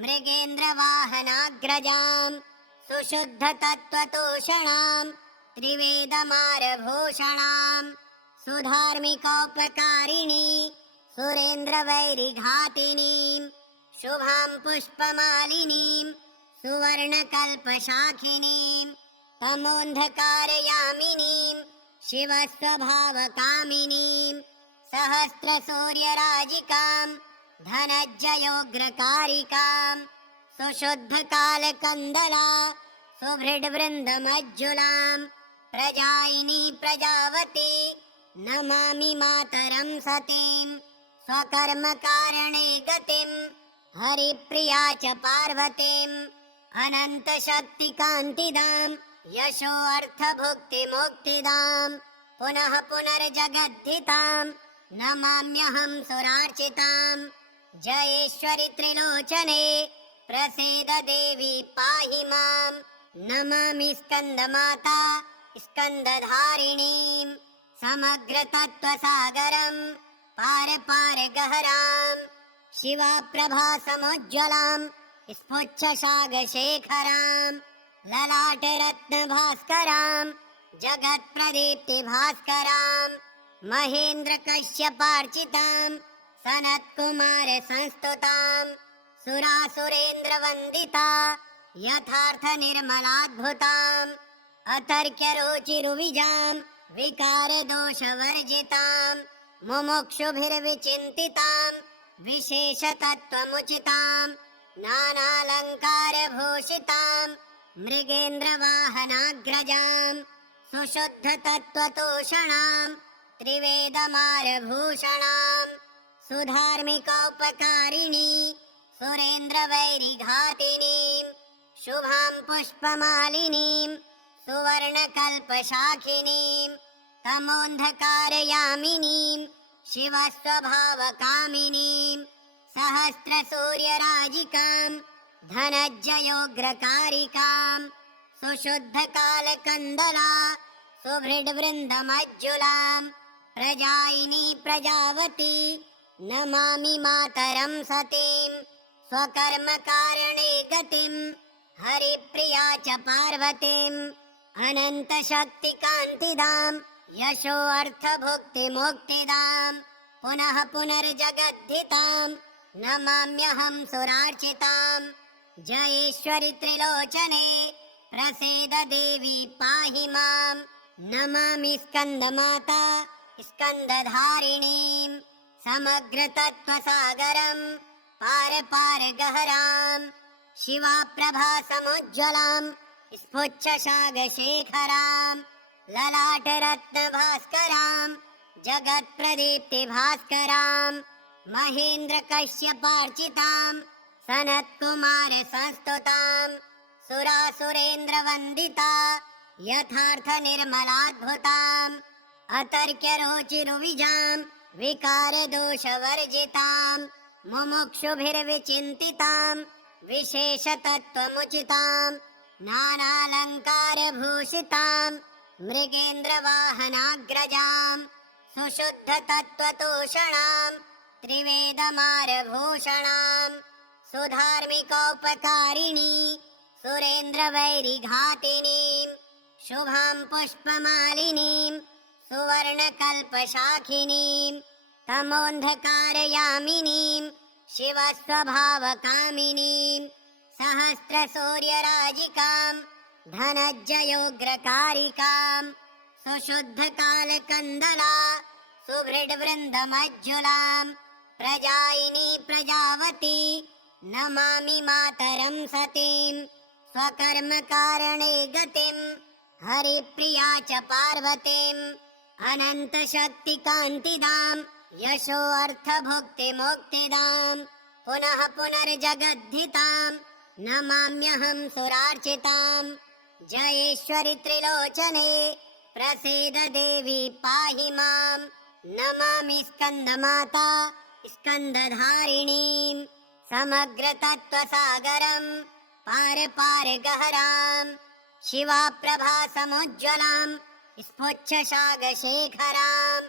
मृगेन्द्रवाहनाग्रजां सुशुद्धतत्त्वतोषणां त्रिवेदमारभूषणां सुधार्मिकोपकारिणी सुरेन्द्रवैरिघातिनीं शुभां पुष्पमालिनीं सुवर्णकल्पशाखिनीं तमोन्धकारयामिनीं शिवस्वभावकामिनीं सहस्रसूर्यराजिकां धनज्जयोग्रकारिकां सुशुद्धकालकन्दला सुभृड्वृन्दमज्जुलां प्रजायिनी प्रजावती नमामि मातरं सतीं स्वकर्मकारणे गतिं हरिप्रिया च पार्वतीम् अनन्तशक्तिकान्तिदां यशोऽर्थभुक्तिमुक्तिदां पुनः पुनर्जगद्धितां नमाम्यहं सुरार्चितां जयेश्वरि त्रिलोचने प्रसीद देवी पाहि मां नमामि स्कन्दमाता स्कन्दधारिणीं समग्रतत्त्वसागरं पार पार गहरां शिवाप्रभासमुज्ज्वलां स्फुच्छशागशेखरां ललाटरत्नभास्करां जगत्प्रदीप्तिभास्करां महेन्द्रकश्यपार्चितां सनत्कुमारसंस्तुतां सुरासुरेन्द्रवन्दिता यथार्थनिर्मलाद्भुताम् अतर्क्यरुचिरुविजां विकारदोषवर्जितां मुमुक्षुभिर्विचिन्तितां विशेषतत्त्वमुचितां नानालङ्कारभूषितां मृगेन्द्रवाहनाग्रजां सुशुद्धतत्त्वतोषणां त्रिवेदमारभूषणां सुधार्मिकोपकारिणी सुरेन्द्रवैरिघातिनीं शुभां पुष्पमालिनीं सुवर्णकल्पशाखिनीं तमोन्धकारयामिनीं शिवस्वभावकामिनीं सहस्रसूर्यराजिकां धनज्जयोग्रकारिकां सुशुद्धकालकन्दला सुभृड्वृन्दमज्जुलां प्रजायिनी प्रजावती नमामि मातरं सतीं स्वकर्मकारणे गतिं हरिप्रिया च पार्वतीम् अनन्तशक्तिकान्तिदां यशोऽर्थभुक्तिमुक्तिदां पुनः पुनर्जगद्धितां नमाम्यहं सुरार्चितां जयेश्वरि त्रिलोचने प्रसीद देवी पाहि मां नमामि स्कन्दमाता स्कन्दधारिणीं समग्रतत्त्वसागरं पार पार गहरां शिवाप्रभासमुज्ज्वलां स्फुच्छशागशेखरां ललाटरत्नभास्करां जगत्प्रदीप्तिभास्करां महेन्द्रकश्यपार्चितां सनत्कुमारसंस्तुतां सुरासुरेन्द्रवन्दिता यथार्थनिर्मलाद्भुताम् अतर्क्यरुचिरुविजां विकारदोषवर्जितां मुमुक्षुभिर्विचिन्तितां विशेषतत्त्वमुचितां नानालङ्कारभूषितां मृगेन्द्रवाहनाग्रजां सुशुद्धतत्त्वतोषणां त्रिवेदमारभूषणां सुधार्मिकोपकारिणी सुरेन्द्रवैरिघातिनीं शुभां पुष्पमालिनीं सुवर्णकल्पशाखिनीं तमोन्धकारयामिनीं शिवस्वभावकामिनीं सहस्रसूर्यराजिकां धनज्जयोग्रकारिकां सुशुद्धकालकन्दला सुभृड्वृन्दमज्जुलां प्रजायिनी प्रजावती नमामि मातरं सतीं स्वकर्मकारणे गतिं हरिप्रिया च पार्वतीम् अनन्तशक्तिकान्तिदां यशोऽर्थभुक्तिमुक्तिदां पुनः पुनर्जगद्धितां नमाम्यहं सुरार्चितां जयेश्वरि त्रिलोचने प्रसीद देवी पाहि मां नमामि स्कन्दमाता स्कन्दधारिणीं समग्रतत्त्वसागरं पार पार गहरां शिवाप्रभासमुज्ज्वलां स्फुच्छशागशेखरां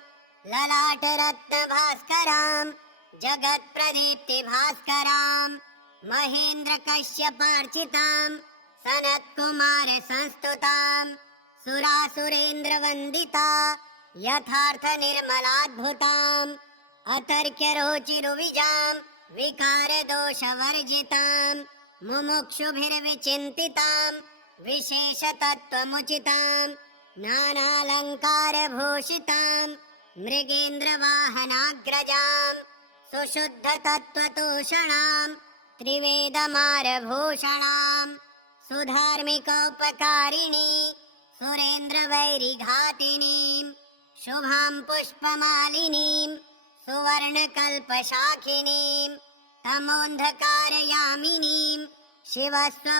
ललाटरत्नभास्करां जगत्प्रदीप्तिभास्करां महेन्द्रकश्यपार्चितां सनत्कुमारसंस्तुतां सुरासुरेन्द्रवन्दिता यथार्थनिर्मलाद्भुताम् अतर्क्यरुचिरुविजां विकारदोषवर्जितां मुमुक्षुभिर्विचिन्तितां विशेषतत्त्वमुचितां नानालङ्कारभूषितां मृगेन्द्रवाहनाग्रजां सुशुद्धतत्त्वतोषणां त्रिवेदमारभूषणां सुधार्मिकोपकारिणी सुरेन्द्रवैरिघातिनीं शुभां पुष्पमालिनीं सुवर्णकल्पशाखिनीं तमोन्धकारयामिनीं शिवस्वभावकामिनीं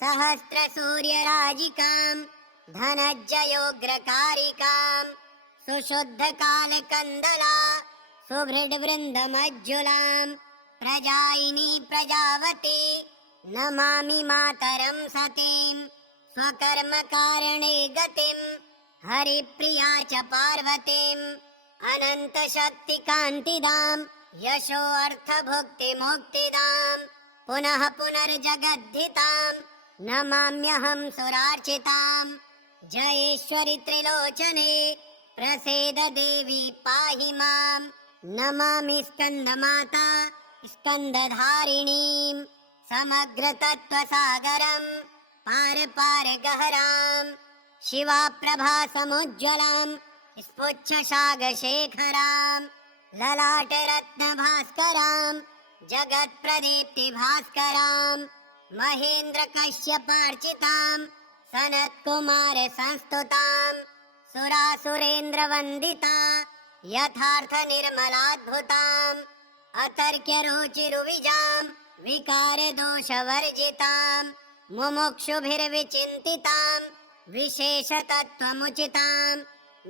सहस्रसूर्यराजिकां धनज्जयोग्रकारिकां सुशुद्धकालकन्दला सुभृड्वृन्दमज्जुलां प्रजायिनी प्रजावती नमामि मातरं सतीं स्वकर्मकारणे गतिं हरिप्रिया च पार्वतीम् अनन्तशक्तिकान्तिदां यशोऽर्थभुक्तिमुक्तिदां पुनः पुनर्जगद्धितां नमाम्यहं सुरार्चितां जयेश्वरि त्रिलोचने प्रसीद देवी पाहि मां नमामि स्कन्दमाता स्कन्दधारिणीं समग्रतत्त्वसागरं पार पार गहरां शिवाप्रभासमुज्ज्वलां स्फुच्छशागशेखरां ललाटरत्नभास्करां जगत्प्रदीप्तिभास्करां महेन्द्रकश्यपार्चितां सनत्कुमारसंस्तुतां सुरासुरेन्द्रवन्दिता यथार्थनिर्मलाद्भुतां अतर्क्यरुचिरुविजां विकारदोषवर्जितां मुमुक्षुभिर्विचिन्तितां विशेषतत्त्वमुचितां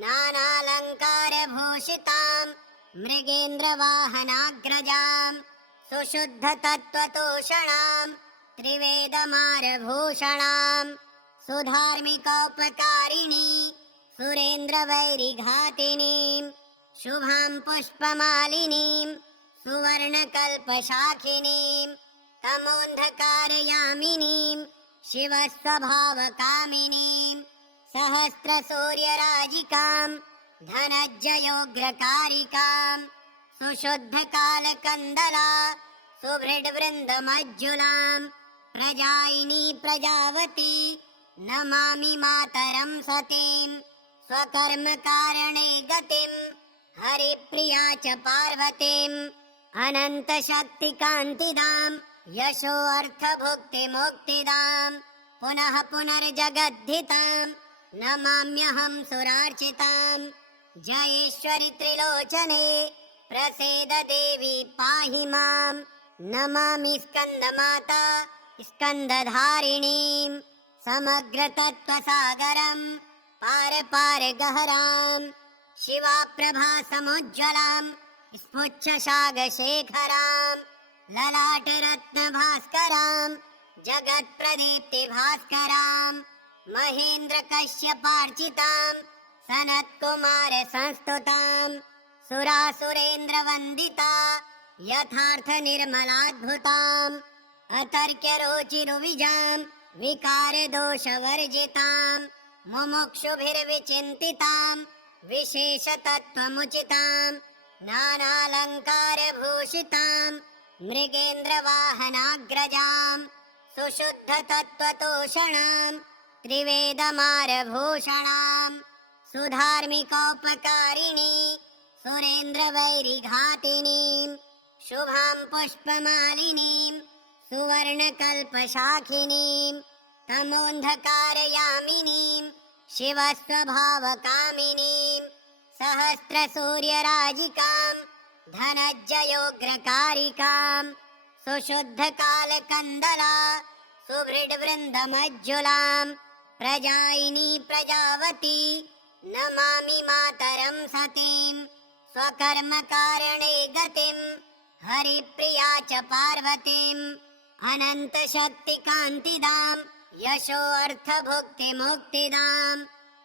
नानालङ्कारभूषितां मृगेन्द्रवाहनाग्रजां सुशुद्धतत्त्वतोषणां त्रिवेदमारभूषणां सुधार्मिकोपकारिणी सुरेन्द्रवैरिघातिनीं शुभां पुष्पमालिनीं सुवर्णकल्पशाखिनीं तमोन्धकारयामिनीं शिवस्वभावकामिनीं सहस्रसूर्यराजिकां धनज्जयोग्रकारिकां सुशुद्धकालकन्दला सुभृड्वृन्दमज्जुलां प्रजायिनी प्रजावती नमामि मातरं सतीं स्वकर्मकारणे गतिं हरिप्रिया च पार्वतीम् अनन्तशक्तिकान्तिदां यशोऽर्थभुक्तिमुक्तिदां पुनः पुनर्जगद्धितां नमाम्यहं सुरार्चितां जयेश्वरि त्रिलोचने प्रसीद देवी पाहि मां नमामि स्कन्दमाता स्कन्दधारिणीं समग्रतत्त्वसागरं पार पार गहरां शिवाप्रभासमुज्ज्वलां स्फुच्छशागशेखरां ललाटरत्नभास्करां जगत्प्रदीप्तिभास्करां महेन्द्रकश्यपार्चितां सनत्कुमारसंस्तुतां सुरासुरेन्द्रवन्दिता यथार्थनिर्मलाद्भुताम् अतर्क्यरुचिरुविजां विकारदोषवर्जितां मुमुक्षुभिर्विचिन्तितां विशेषतत्त्वमुचितां नानालङ्कारभूषितां मृगेन्द्रवाहनाग्रजां सुशुद्धतत्त्वतोषणां त्रिवेदमारभूषणां सुधार्मिकोपकारिणी सुरेन्द्रवैरिघातिनीं शुभां पुष्पमालिनीं सुवर्णकल्पशाखिनीं तमोन्धकारयामिनीं शिवस्वभावकामिनीं सहस्रसूर्यराजिकां धनज्जयोग्रकारिकां सुशुद्धकालकन्दला सुभृड्वृन्दमज्जुलां प्रजायिनी प्रजावती नमामि मातरं सतीं स्वकर्मकारणे गतिं हरिप्रिया च पार्वतीम् अनन्तशक्तिकान्तिदां यशोऽर्थभुक्तिमुक्तिदां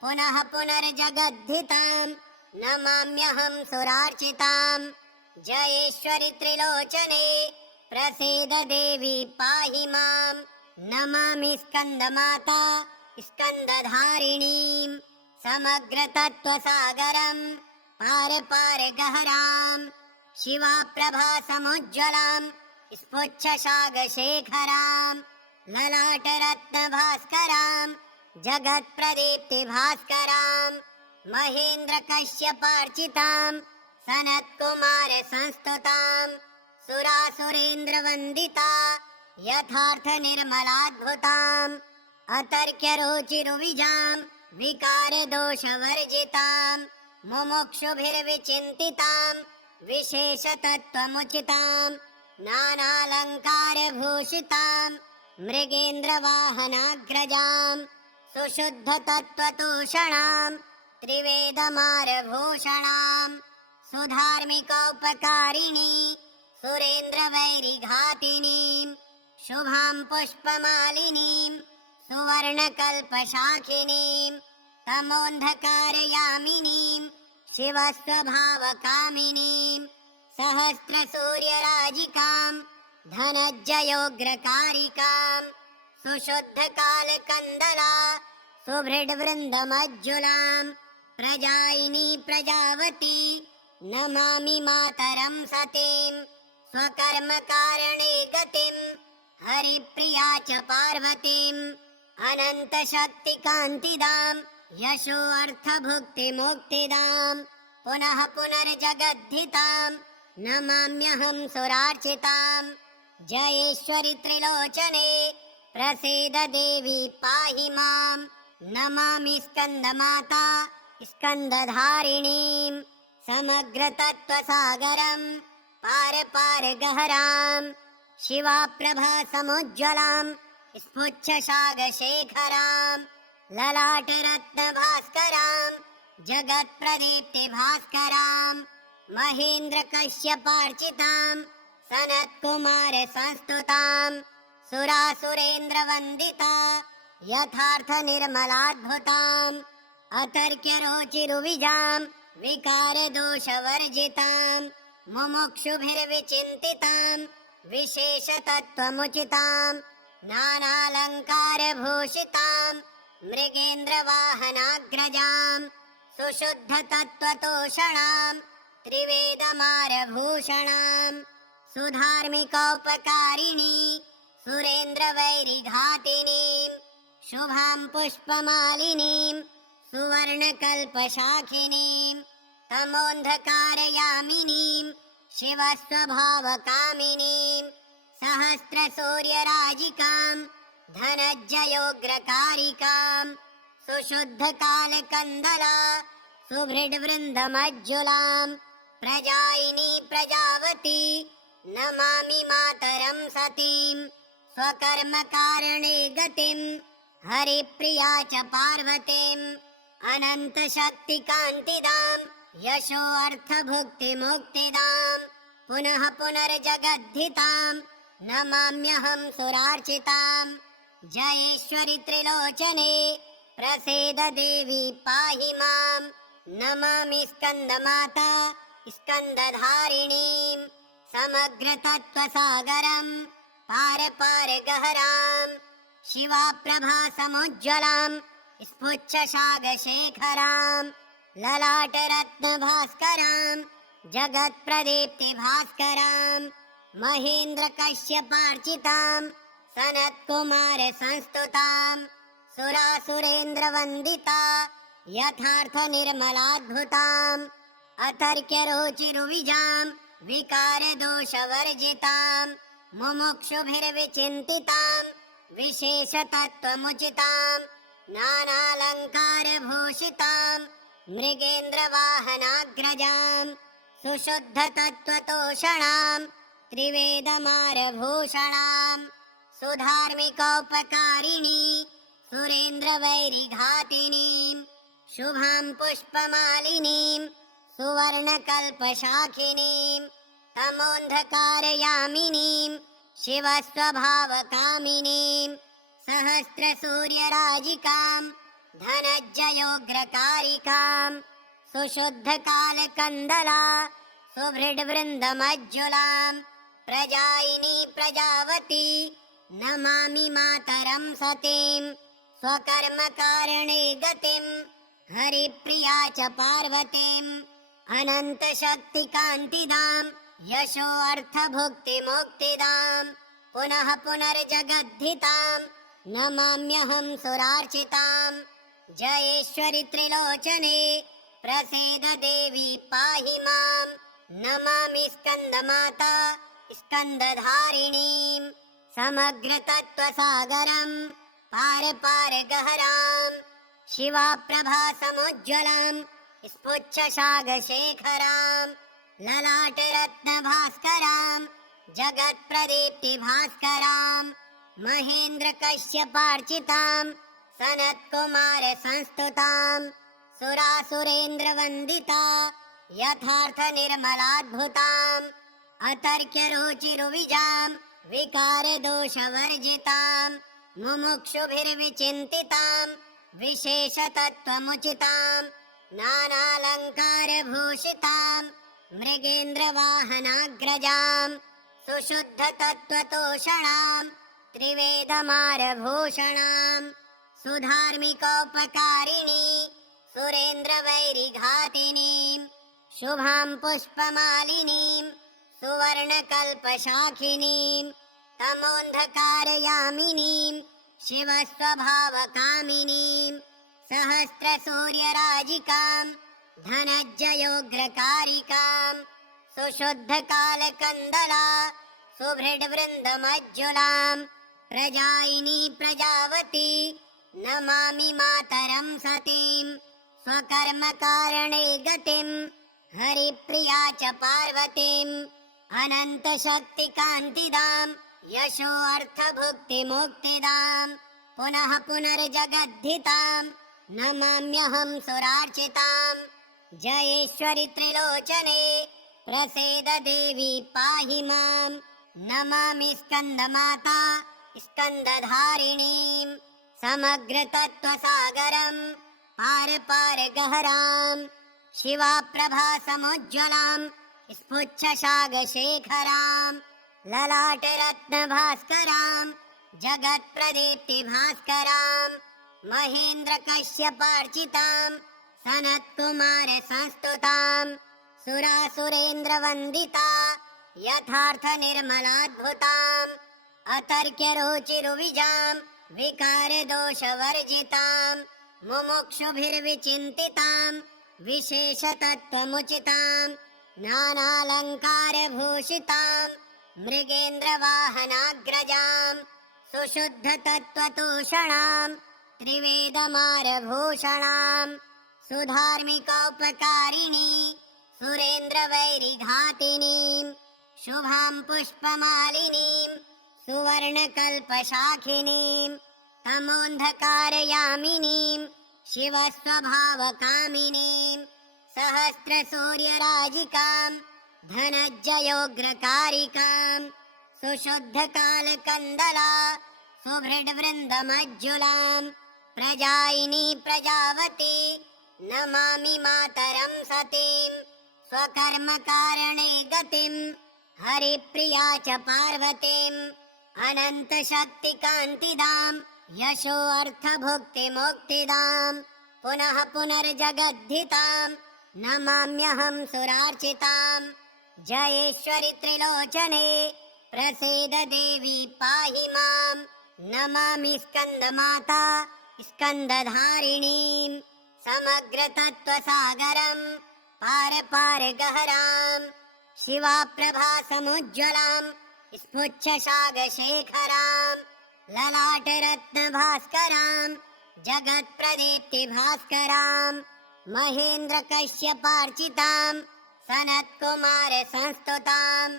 पुनः पुनर्जगद्धितां नमाम्यहं सुरार्चितां। जयेश्वरि त्रिलोचने प्रसीद देवी पाहि मां। नमामि स्कन्दमाता स्कन्दधारिणीं। समग्रतत्त्वसागरं पार पार गहरां। शिवा प्रभा समुज्ज्वलां स्फुच्छशागशेखरां। ललाटरत्नभास्करां जगत्प्रदीप्तिभास्करां। महेन्द्रकश्यपार्चितां सनत्कुमारसंस्तुतां। सुरासुरेन्द्रवन्दिता यथार्थनिर्मलाद्भुताम्। अतर्क्यरुचिरुविजां विकारदोषवर्जितां। मुमुक्षुभिर्विचिन्तितां विशेषतत्त्वमुचितां। नानालङ्कारभूषितां मृगेन्द्रवाहनाग्रजां। सुशुद्धतत्त्वतोषणां त्रिवेदमारभूषणां। सुधार्मिकोपकारिणी सुरेन्द्रवैरिघातिनीं। शुभां पुष्पमालिनीं सुवर्णकल्पशाखिनीं। तमोन्धकारयामिनीं शिवस्वभावकामिनीं। सहस्रसूर्यराजिकां धनज्जयोग्रकारिकां। सुशुद्धकालकन्दला सुभृड्वृन्दमज्जुलां। प्रजायिनी प्रजावती नमामि मातरं सतीं। स्वकर्मकारणे गतिं हरिप्रिया च पार्वतीम्। अनन्तशक्तिकान्तिदां यशो अर्थभुक्तिमुक्तिदां। पुनः पुनर्जगद्धितां नमाम्यहं सुरार्चितां। जयेश्वरि त्रिलोचने प्रसीद देवी पाहि मां। नमामि स्कन्दमाता स्कन्दधारिणीं। समग्रतत्त्वसागरं पार पार गहरां। शिवा प्रभा समुज्ज्वलां स्फुच्छशागशेखरां। ललाटरत्नभास्करां जगत्प्रदीप्तिभास्करां। महेन्द्रकश्यपार्चितां सनत्कुमारसंस्तुतां। सुरासुरेन्द्रवन्दिता यथार्थनिर्मलाद्भुताम्। अतर्क्यरुचिरुविजां विकारदोषवर्जितां। मुमुक्षुभिर्विचिन्तितां विशेषतत्त्वमुचितां। नानालङ्कारभूषितां मृगेन्द्रवाहनाग्रजां। सुशुद्धतत्त्वतोषणां त्रिवेदमारभूषणां। सुधार्मिकोपकारिणी सुरेन्द्रवैरिघातिनीं। शुभां पुष्पमालिनीं सुवर्णकल्पशाखिनीं। तमोन्धकारयामिनीं शिवस्वभावकामिनीं। सहस्रसूर्यराजिकां धनज्जयोग्रकारिकां। सुशुद्धकालकन्दला सुभृड्वृन्दमज्जुलां। प्रजायिनी प्रजावती नमामि मातरं सतीं। स्वकर्मकारणे गतिं हरिप्रिया च पार्वतीम्। अनन्तशक्तिकान्तिदां यशो अर्थभुक्तिमुक्तिदां। पुनः पुनर्जगद्धितां नमाम्यहं सुरार्चितां। जयेश्वरि त्रिलोचने प्रसीद देवी पाहि मां। नमामि स्कन्दमाता स्कन्दधारिणीं। समग्रतत्त्वसागरं पार पार गहरां। शिवा प्रभा समुज्ज्वलां स्फुच्छशागशेखरां। ललाटरत्नभास्करां जगत्प्रदीप्तिभास्करां। महेन्द्रकश्यपार्चितां सनत्कुमारसंस्तुतां। सुरासुरेन्द्रवन्दिता यथार्थनिर्मलाद्भुताम्। अतर्क्यरुचिरुविजां विकारदोषवर्जितां। मुमुक्षुभिर्विचिन्तितां विशेषतत्त्वमुचितां। नानालङ्कारभूषितां मृगेन्द्रवाहनाग्रजां। सुशुद्धतत्त्वतोषणां त्रिवेदमारभूषणां। सुधार्मिकोपकारिणी सुरेन्द्रवैरिघातिनीं। शुभां पुष्पमालिनीं सुवर्णकल्पशाखिनीं। तमोन्धकारयामिनीं शिवस्वभावकामिनीं। सहस्रसूर्यराजिकां धनज्जयोग्रकारिकां। सुशुद्धकालकन्दला सुभृड्वृन्दमज्जुलां प्रजायिनी प्रजावती नमामि मातरं सतीं स्वकर्मकारणे गतिं हरिप्रिया च पार्वतीम् अनन्तशक्तिकान्तिदां यशो अर्थभुक्तिमुक्तिदां पुनः पुनर्जगद्धितां नमाम्यहं सुरार्चितां जयेश्वरि त्रिलोचने प्रसीद देवी पाहि मां नमामि स्कन्दमाता स्कन्दधारिणीं समग्रतत्त्वसागरं पार पार गहरां शिवाप्रभासमुज्ज्वलां स्फुच्छशागशेखरां ललाटरत्नभास्करां जगत्प्रदीप्तिभास्करां महेन्द्रकश्यपार्चितां सनत्कुमारसंस्तुतां सुरासुरेन्द्रवन्दिता यथार्थनिर्मलाद्भुताम् अतर्क्यरुचिरुविजां विकारदोषवर्जितां मुमुक्षुभिर्विचिन्तितां विशेषतत्त्वमुचितां नानालङ्कारभूषितां मृगेन्द्रवाहनाग्रजां सुशुद्धतत्त्वतोषणां त्रिवेदमारभूषणां सुधार्मिकोपकारिणी सुरेन्द्रवैरिघातिनीं शुभां पुष्पमालिनीं सुवर्णकल्पशाखिनीं तमोन्धकारयामिनीं शिवस्वभावकामिनीं सहस्रसूर्यराजिकां धनज्जयोग्रकारिकां सुशुद्धकालकन्दला सुभृड्वृन्दमज्जुलां प्रजायिनी प्रजावती नमामि मातरं सतीं स्वकर्मकारणे गतिं हरिप्रिया च पार्वतीम् अनन्तशक्तिकान्तिदां यशो अर्थभुक्तिमुक्तिदां पुनः पुनर्जगद्धितां नमाम्यहं सुरार्चितां जयेश्वरि त्रिलोचने प्रसीद देवी पाहि मां नमामि स्कन्दमाता स्कन्दधारिणीं समग्रतत्त्वसागरं पार पार गहरां शिवाप्रभासमुज्ज्वलां स्फुच्छशागशेखरां ललाटरत्नभास्करां जगत्प्रदीप्तिभास्करां महेन्द्रकश्यपार्चितां सनत्कुमारसंस्तुतां सुरासुरेन्द्रवन्दिता यथार्थनिर्मलाद्भुताम् अतर्क्यरुचिरुविजां विकारदोषवर्जितां मुमुक्षुभिर्विचिन्तितां विशेषतत्त्वमुचितां नानालङ्कारभूषितां मृगेन्द्रवाहनाग्रजां सुशुद्धतत्त्वतोषणां त्रिवेदमारभूषणां सुधार्मिकोपकारिणी सुरेन्द्रवैरिघातिनीं शुभां पुष्पमालिनीं सुवर्णकल्पशाखिनीं तमोन्धकारयामिनीं शिवस्वभावकामिनीं सहस्रसूर्यराजिकां धनज्जयोग्रकारिकां सुशुद्धकालकन्दला सुभृड्वृन्दमज्जुलां प्रजायिनी प्रजावती नमामि मातरं सतीं स्वकर्मकारणे गतिं हरिप्रिया च पार्वतीम् अनन्तशक्तिकान्तिदां यशो अर्थभुक्तिमुक्तिदां पुनः पुनर्जगद्धितां नमाम्यहं सुरार्चितां जयेश्वरि त्रिलोचने प्रसीद देवी पाहि मां नमामि स्कन्दमाता स्कन्दधारिणीं समग्रतत्त्वसागरं पार पार गहरां शिवाप्रभासमुज्ज्वलां स्फुच्छशागशेखरां ललाटरत्नभास्करां जगत्प्रदीप्तिभास्करां महेन्द्रकश्यपार्चितां सनत्कुमारसंस्तुतां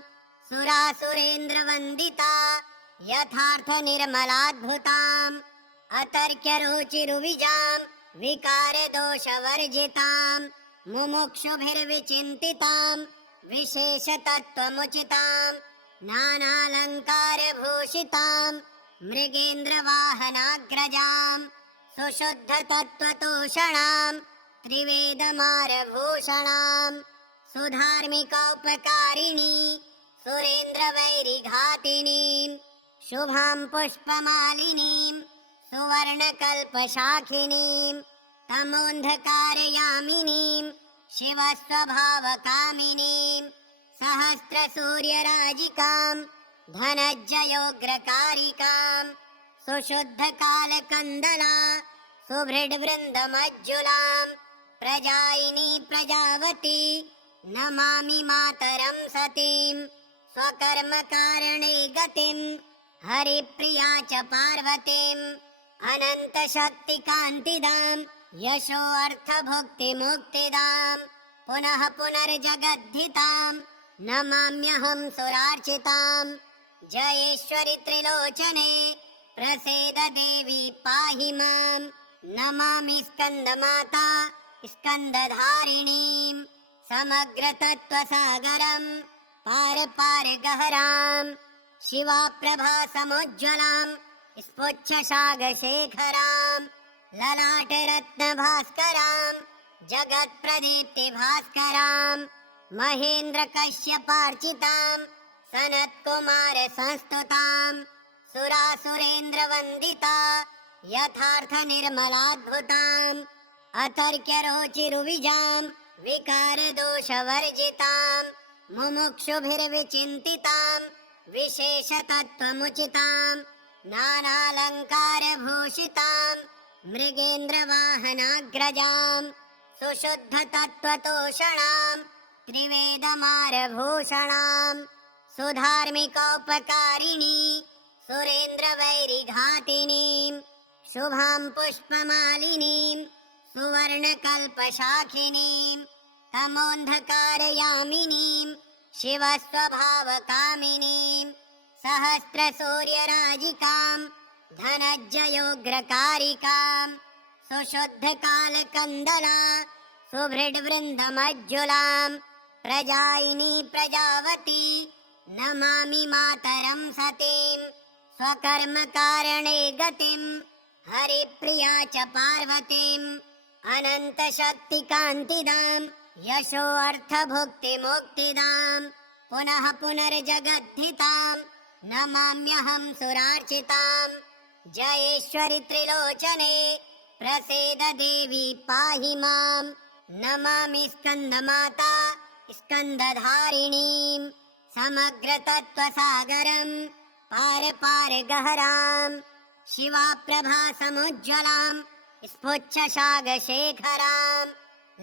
सुरासुरेन्द्रवन्दिता यथार्थनिर्मलाद्भुताम् अतर्क्यरुचिरुविजां विकारदोषवर्जितां मुमुक्षुभिर्विचिन्तितां विशेषतत्त्वमुचितां नानालङ्कारभूषितां मृगेन्द्रवाहनाग्रजां सुशुद्धतत्त्वतोषणां त्रिवेदमारभूषणाम् सुधार्मिकोपकारिणी सुरेन्द्रवैरिघातिनीं शुभां पुष्पमालिनीं सुवर्णकल्पशाखिनीं तमोन्धकारयामिनीं शिवस्वभावकामिनीं सहस्रसूर्यराजिकां धनज्जयोग्रकारिकां सुशुद्धकालकन्दला सुभृड्वृन्दमज्जुलां प्रजायिनी प्रजावती नमामि मातरं सतीं स्वकर्मकारणे गतिं हरिप्रिया च पार्वतीम् अनन्तशक्तिकान्तिदां यशोऽर्थभुक्तिमुक्तिदां पुनः पुनर्जगद्धितां नमाम्यहं सुरार्चितां जयेश्वरि त्रिलोचने प्रसीद देवी पाहि मां नमामि स्कन्दमाता स्कन्दधारिणीं समग्रतत्त्वसागरं पार पार गहरां शिवाप्रभासमुज्ज्वलां स्फुच्छशागशेखरां ललाटरत्नभास्करां जगत्प्रदीप्तिभास्करां महेन्द्रकश्यपार्चितां सनत्कुमारसंस्तुतां सुरासुरेन्द्रवन्दिता यथार्थनिर्मलाद्भुताम् अतर्क्यरोचिरुविजां विकारदोषवर्जितां मुमुक्षुभिर्विचिन्तितां विशेषतत्त्वमुचितां नानालङ्कारभूषितां मृगेन्द्रवाहनाग्रजां सुशुद्धतत्त्वतोषणां त्रिवेदमारभूषणां सुधार्मिकोपकारिणी सुरेन्द्रवैरिघातिनीं शुभां पुष्पमालिनीं सुवर्णकल्पशाखिनीं तमोन्धकारयामिनीं शिवस्वभावकामिनीं सहस्रसूर्यराजिकां धनज्जयोग्रकारिकां सुशुद्धकालकन्दला सुभृड्वृन्दमज्जुलां प्रजायिनी प्रजावती नमामि मातरं सतीं स्वकर्मकारणे गतिं हरिप्रिया च पार्वतीम् अनन्तशक्तिकान्तिदां यशोऽर्थभुक्तिमुक्तिदां पुनः पुनर्जगद्धितां नमाम्यहं सुरार्चितां जयेश्वरि त्रिलोचने प्रसीद देवी पाहि मां नमामि स्कन्दमाता स्कन्दधारिणीं समग्रतत्त्वसागरं पार पार गहरां शिवाप्रभासमुज्ज्वलां स्फुच्छशागशेखरां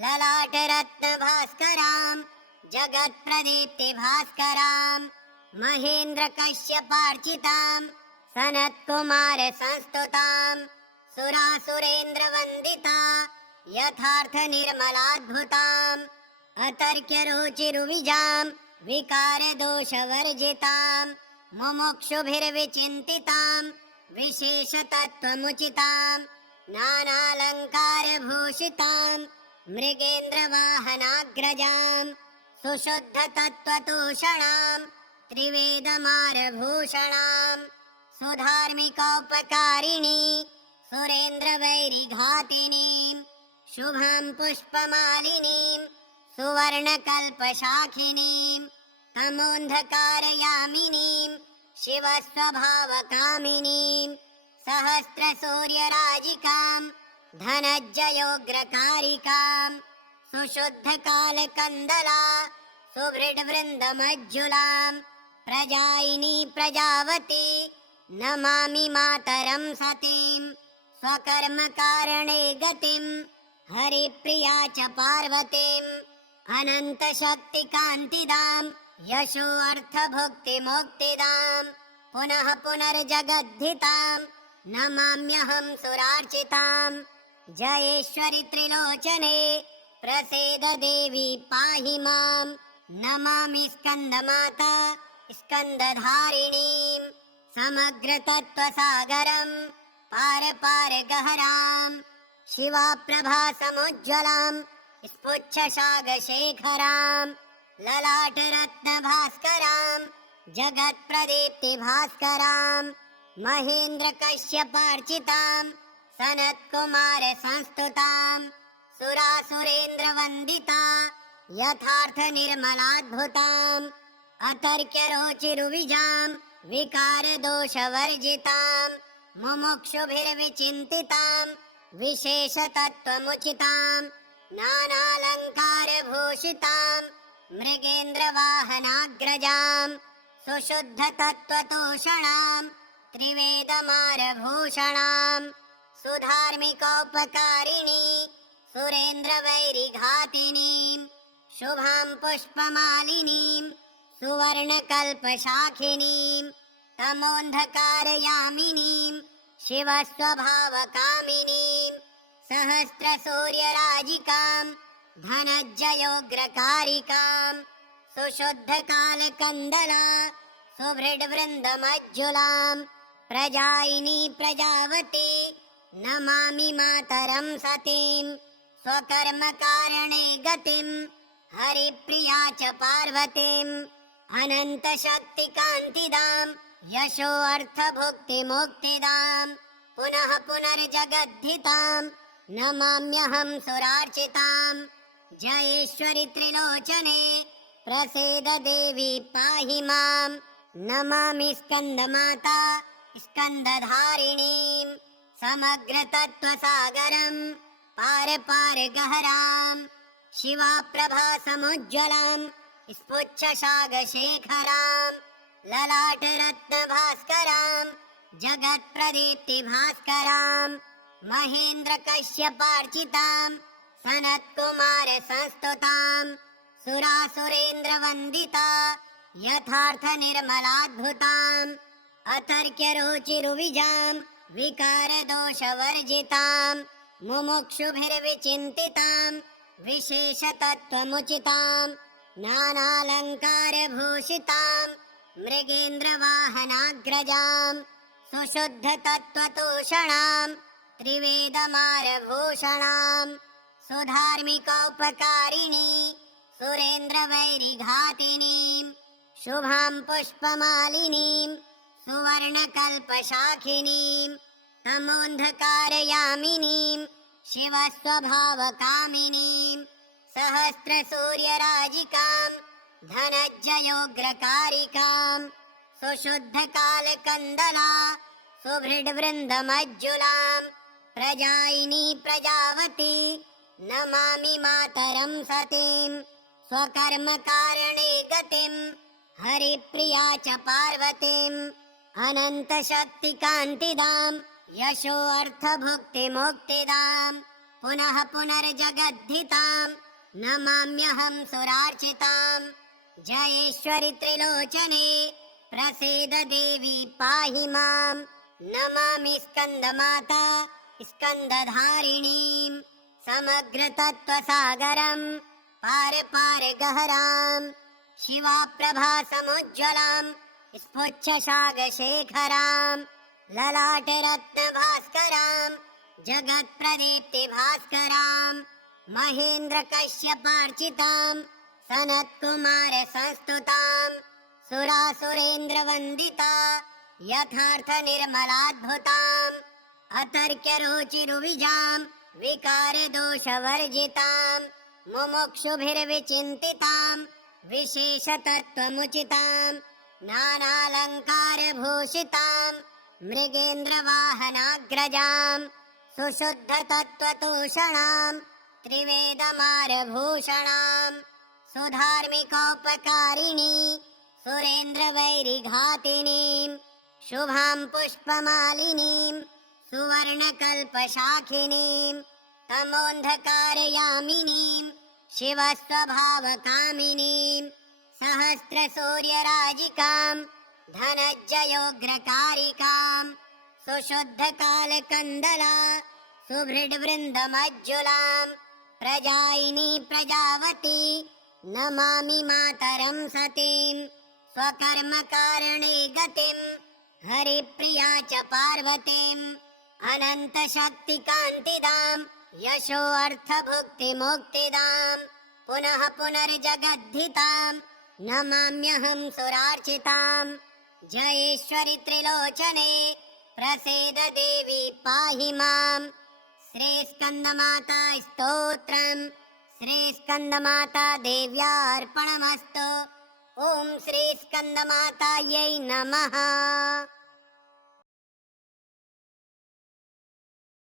ललाटरत्नभास्करां जगत्प्रदीप्तिभास्करां महेन्द्रकश्यपार्चितां सनत्कुमारसंस्तुतां सुरासुरेन्द्रवन्दिता यथार्थनिर्मलाद्भुताम् अतर्क्यरुचिरुविजां विकारदोषवर्जितां मुमुक्षुभिर्विचिन्तितां विशेषतत्त्वमुचितां नानालङ्कारभूषितां मृगेन्द्रवाहनाग्रजां सुशुद्धतत्त्वतोषणां त्रिवेदमारभूषणां सुधार्मिकोपकारिणी सुरेन्द्रवैरिघातिनीं शुभां पुष्पमालिनीं सुवर्णकल्पशाखिनीं तमोन्धकारयामिनीं शिवस्वभावकामिनीं सहस्रसूर्यराजिकां धनज्जयोग्रकारिकां सुशुद्धकालकन्दला सुभृड्वृन्दमज्जुलां प्रजायिनी प्रजावती नमामि मातरं सतीं स्वकर्मकारणे गतिं हरिप्रिया च पार्वतीम् अनन्तशक्तिकान्तिदां यशोऽर्थभुक्तिमुक्तिदां पुनः पुनर्जगद्धितां नमाम्यहं सुरार्चितां जयेश्वरि त्रिलोचने प्रसीद देवी पाहि मां नमामि स्कन्दमाता स्कन्दधारिणीं समग्रतत्त्वसागरं पार पार गहरां शिवाप्रभासमुज्ज्वलां स्फुच्छशागशेखरां ललाटरत्नभास्करां जगत्प्रदीप्तिभास्करां महेन्द्रकश्यपार्चितां सनत्कुमारसंस्तुतां सुरासुरेन्द्रवन्दिता यथार्थ निर्मलाद्भुताम् अतर्क्यरोचिरुविजाम् विकारदोषवर्जिताम् मुमुक्षुभिर्विचिन्तिताम् विशेषतत्त्वमुचिताम् नानालङ्कारभूषिताम् मृगेन्द्रवाहनाग्रजाम् सुशुद्धतत्त्वतोषणाम् त्रिवेदमारभूषणाम् सुधार्मिकोपकारिणी सुरेन्द्रवैरिघातिनीम् शुभाम् पुष्पमालिनीम् सुवर्णकल्पशाखिनीम् तमोन्धकारयामिनीम् शिवस्वभावकामिनीम् सहस्रसूर्यराजिकाम् धनज्जयोग्रकारिकाम् सुशुद्धकालकन्दला सुभृड्वृन्दमज्जुलाम् प्रजायिनी प्रजावती नमामि मातरं सतीम् स्वकर्मकारणे गतिम् हरिप्रिया च पार्वतीम् अनन्तशक्तिकान्तिदाम् यशो अर्थभुक्तिमुक्तिदाम् पुनः पुनर्जगद्धिताम् नमाम्यहं सुरार्चिताम् जयेश्वरि त्रिलोचने प्रसीद देवी पाहि माम् नमामि स्कन्दमाता स्कन्दधारिणीम् समग्रतत्त्वसागरम् पार पार गहराम् शिवाप्रभासमुज्ज्वलाम् स्फुच्छशागशेखराम् ललाटरत्नभास्कराम् जगत्प्रदीप्तिभास्कराम् महेन्द्रकश्यपार्चिताम् सनत्कुमारसंस्तुताम् सुरासुरेन्द्रवन्दिता यथार्थनिर्मलाद्भुताम् अतर्क्यरुचिरुविजाम् विकारदोषवर्जिताम् मुमुक्षुभिर्विचिन्तिताम् विशेषतत्त्वमुचिताम् नानालङ्कारभूषिताम् मृगेन्द्रवाहनाग्रजाम् सुशुद्धतत्त्वतोषणाम् त्रिवेदमारभूषणाम् सुधार्मिकोपकारिणी सुरेन्द्रवैरिघातिनीम् शुभाम् पुष्पमालिनीम् सुवर्णकल्पशाखिनीम् तमोन्धकारयामिनीम् शिवस्वभावकामिनीम् सहस्रसूर्यराजिकाम् धनज्जयोग्रकारिकाम् सुशुद्धकालकन्दला सुभृड्वृन्दमज्जुलाम् प्रजायिनी प्रजावती नमामि मातरं सतीम् स्वकर्मकारणे गतिम् हरिप्रिया च पार्वतीम् अनन्तशक्तिकान्तिदाम् यशो अर्थभुक्तिमुक्तिदाम् पुनः पुनर्जगद्धिताम् नमाम्यहं सुरार्चिताम् जयेश्वरि त्रिलोचने प्रसीद देवी पाहि माम् नमामि स्कन्दमाता स्कन्दधारिणीम् समग्रतत्त्वसागरम् पार पार गहराम् शिवाप्रभासमुज्ज्वलाम् स्फुच्छशागशेखराम् ललाटरत्नभास्कराम् जगत्प्रदीप्तिभास्कराम् महेन्द्रकश्यपार्चिताम् सनत्कुमारसंस्तुताम् सुरासुरेन्द्रवन्दिता यथार्थनिर्मलाद्भुताम् अतर्क्यरुचिरुविजाम् विकारदोषवर्जिताम् मुमुक्षुभिर्विचिन्तिताम् विशेषतत्त्वमुचिताम् नानालङ्कारभूषिताम् मृगेन्द्रवाहनाग्रजाम् सुशुद्धतत्त्वतोषणाम् त्रिवेदमारभूषणाम् सुधार्मिकोपकारिणी सुरेन्द्रवैरिघातिनीम् शुभाम् पुष्पमालिनीम् सुवर्णकल्पशाखिनीम् तमोन्धकारयामिनीम् शिवस्वभावकामिनीम् सहस्रसूर्यराजिकाम् धनज्जयोग्रकारिकाम् सुशुद्धकालकन्दला सुभृड्वृन्दमज्जुलाम् प्रजायिनी प्रजावती नमामि मातरं सतीम् स्वकर्मकारणे गतिम् हरिप्रिया च पार्वतीम् अनन्तशक्तिकान्तिदाम् यशो अर्थभुक्तिमुक्तिदाम् पुनः पुनर्जगद्धिताम् नमाम्यहं सुरार्चिताम् जयेश्वरि त्रिलोचने प्रसीद देवी पाहि माम् श्रीस्कन्दमाता स्तोत्रम् श्रीस्कन्दमाता देव्यार्पणमस्तु। ॐ श्रीस्कन्दमातायै नमः।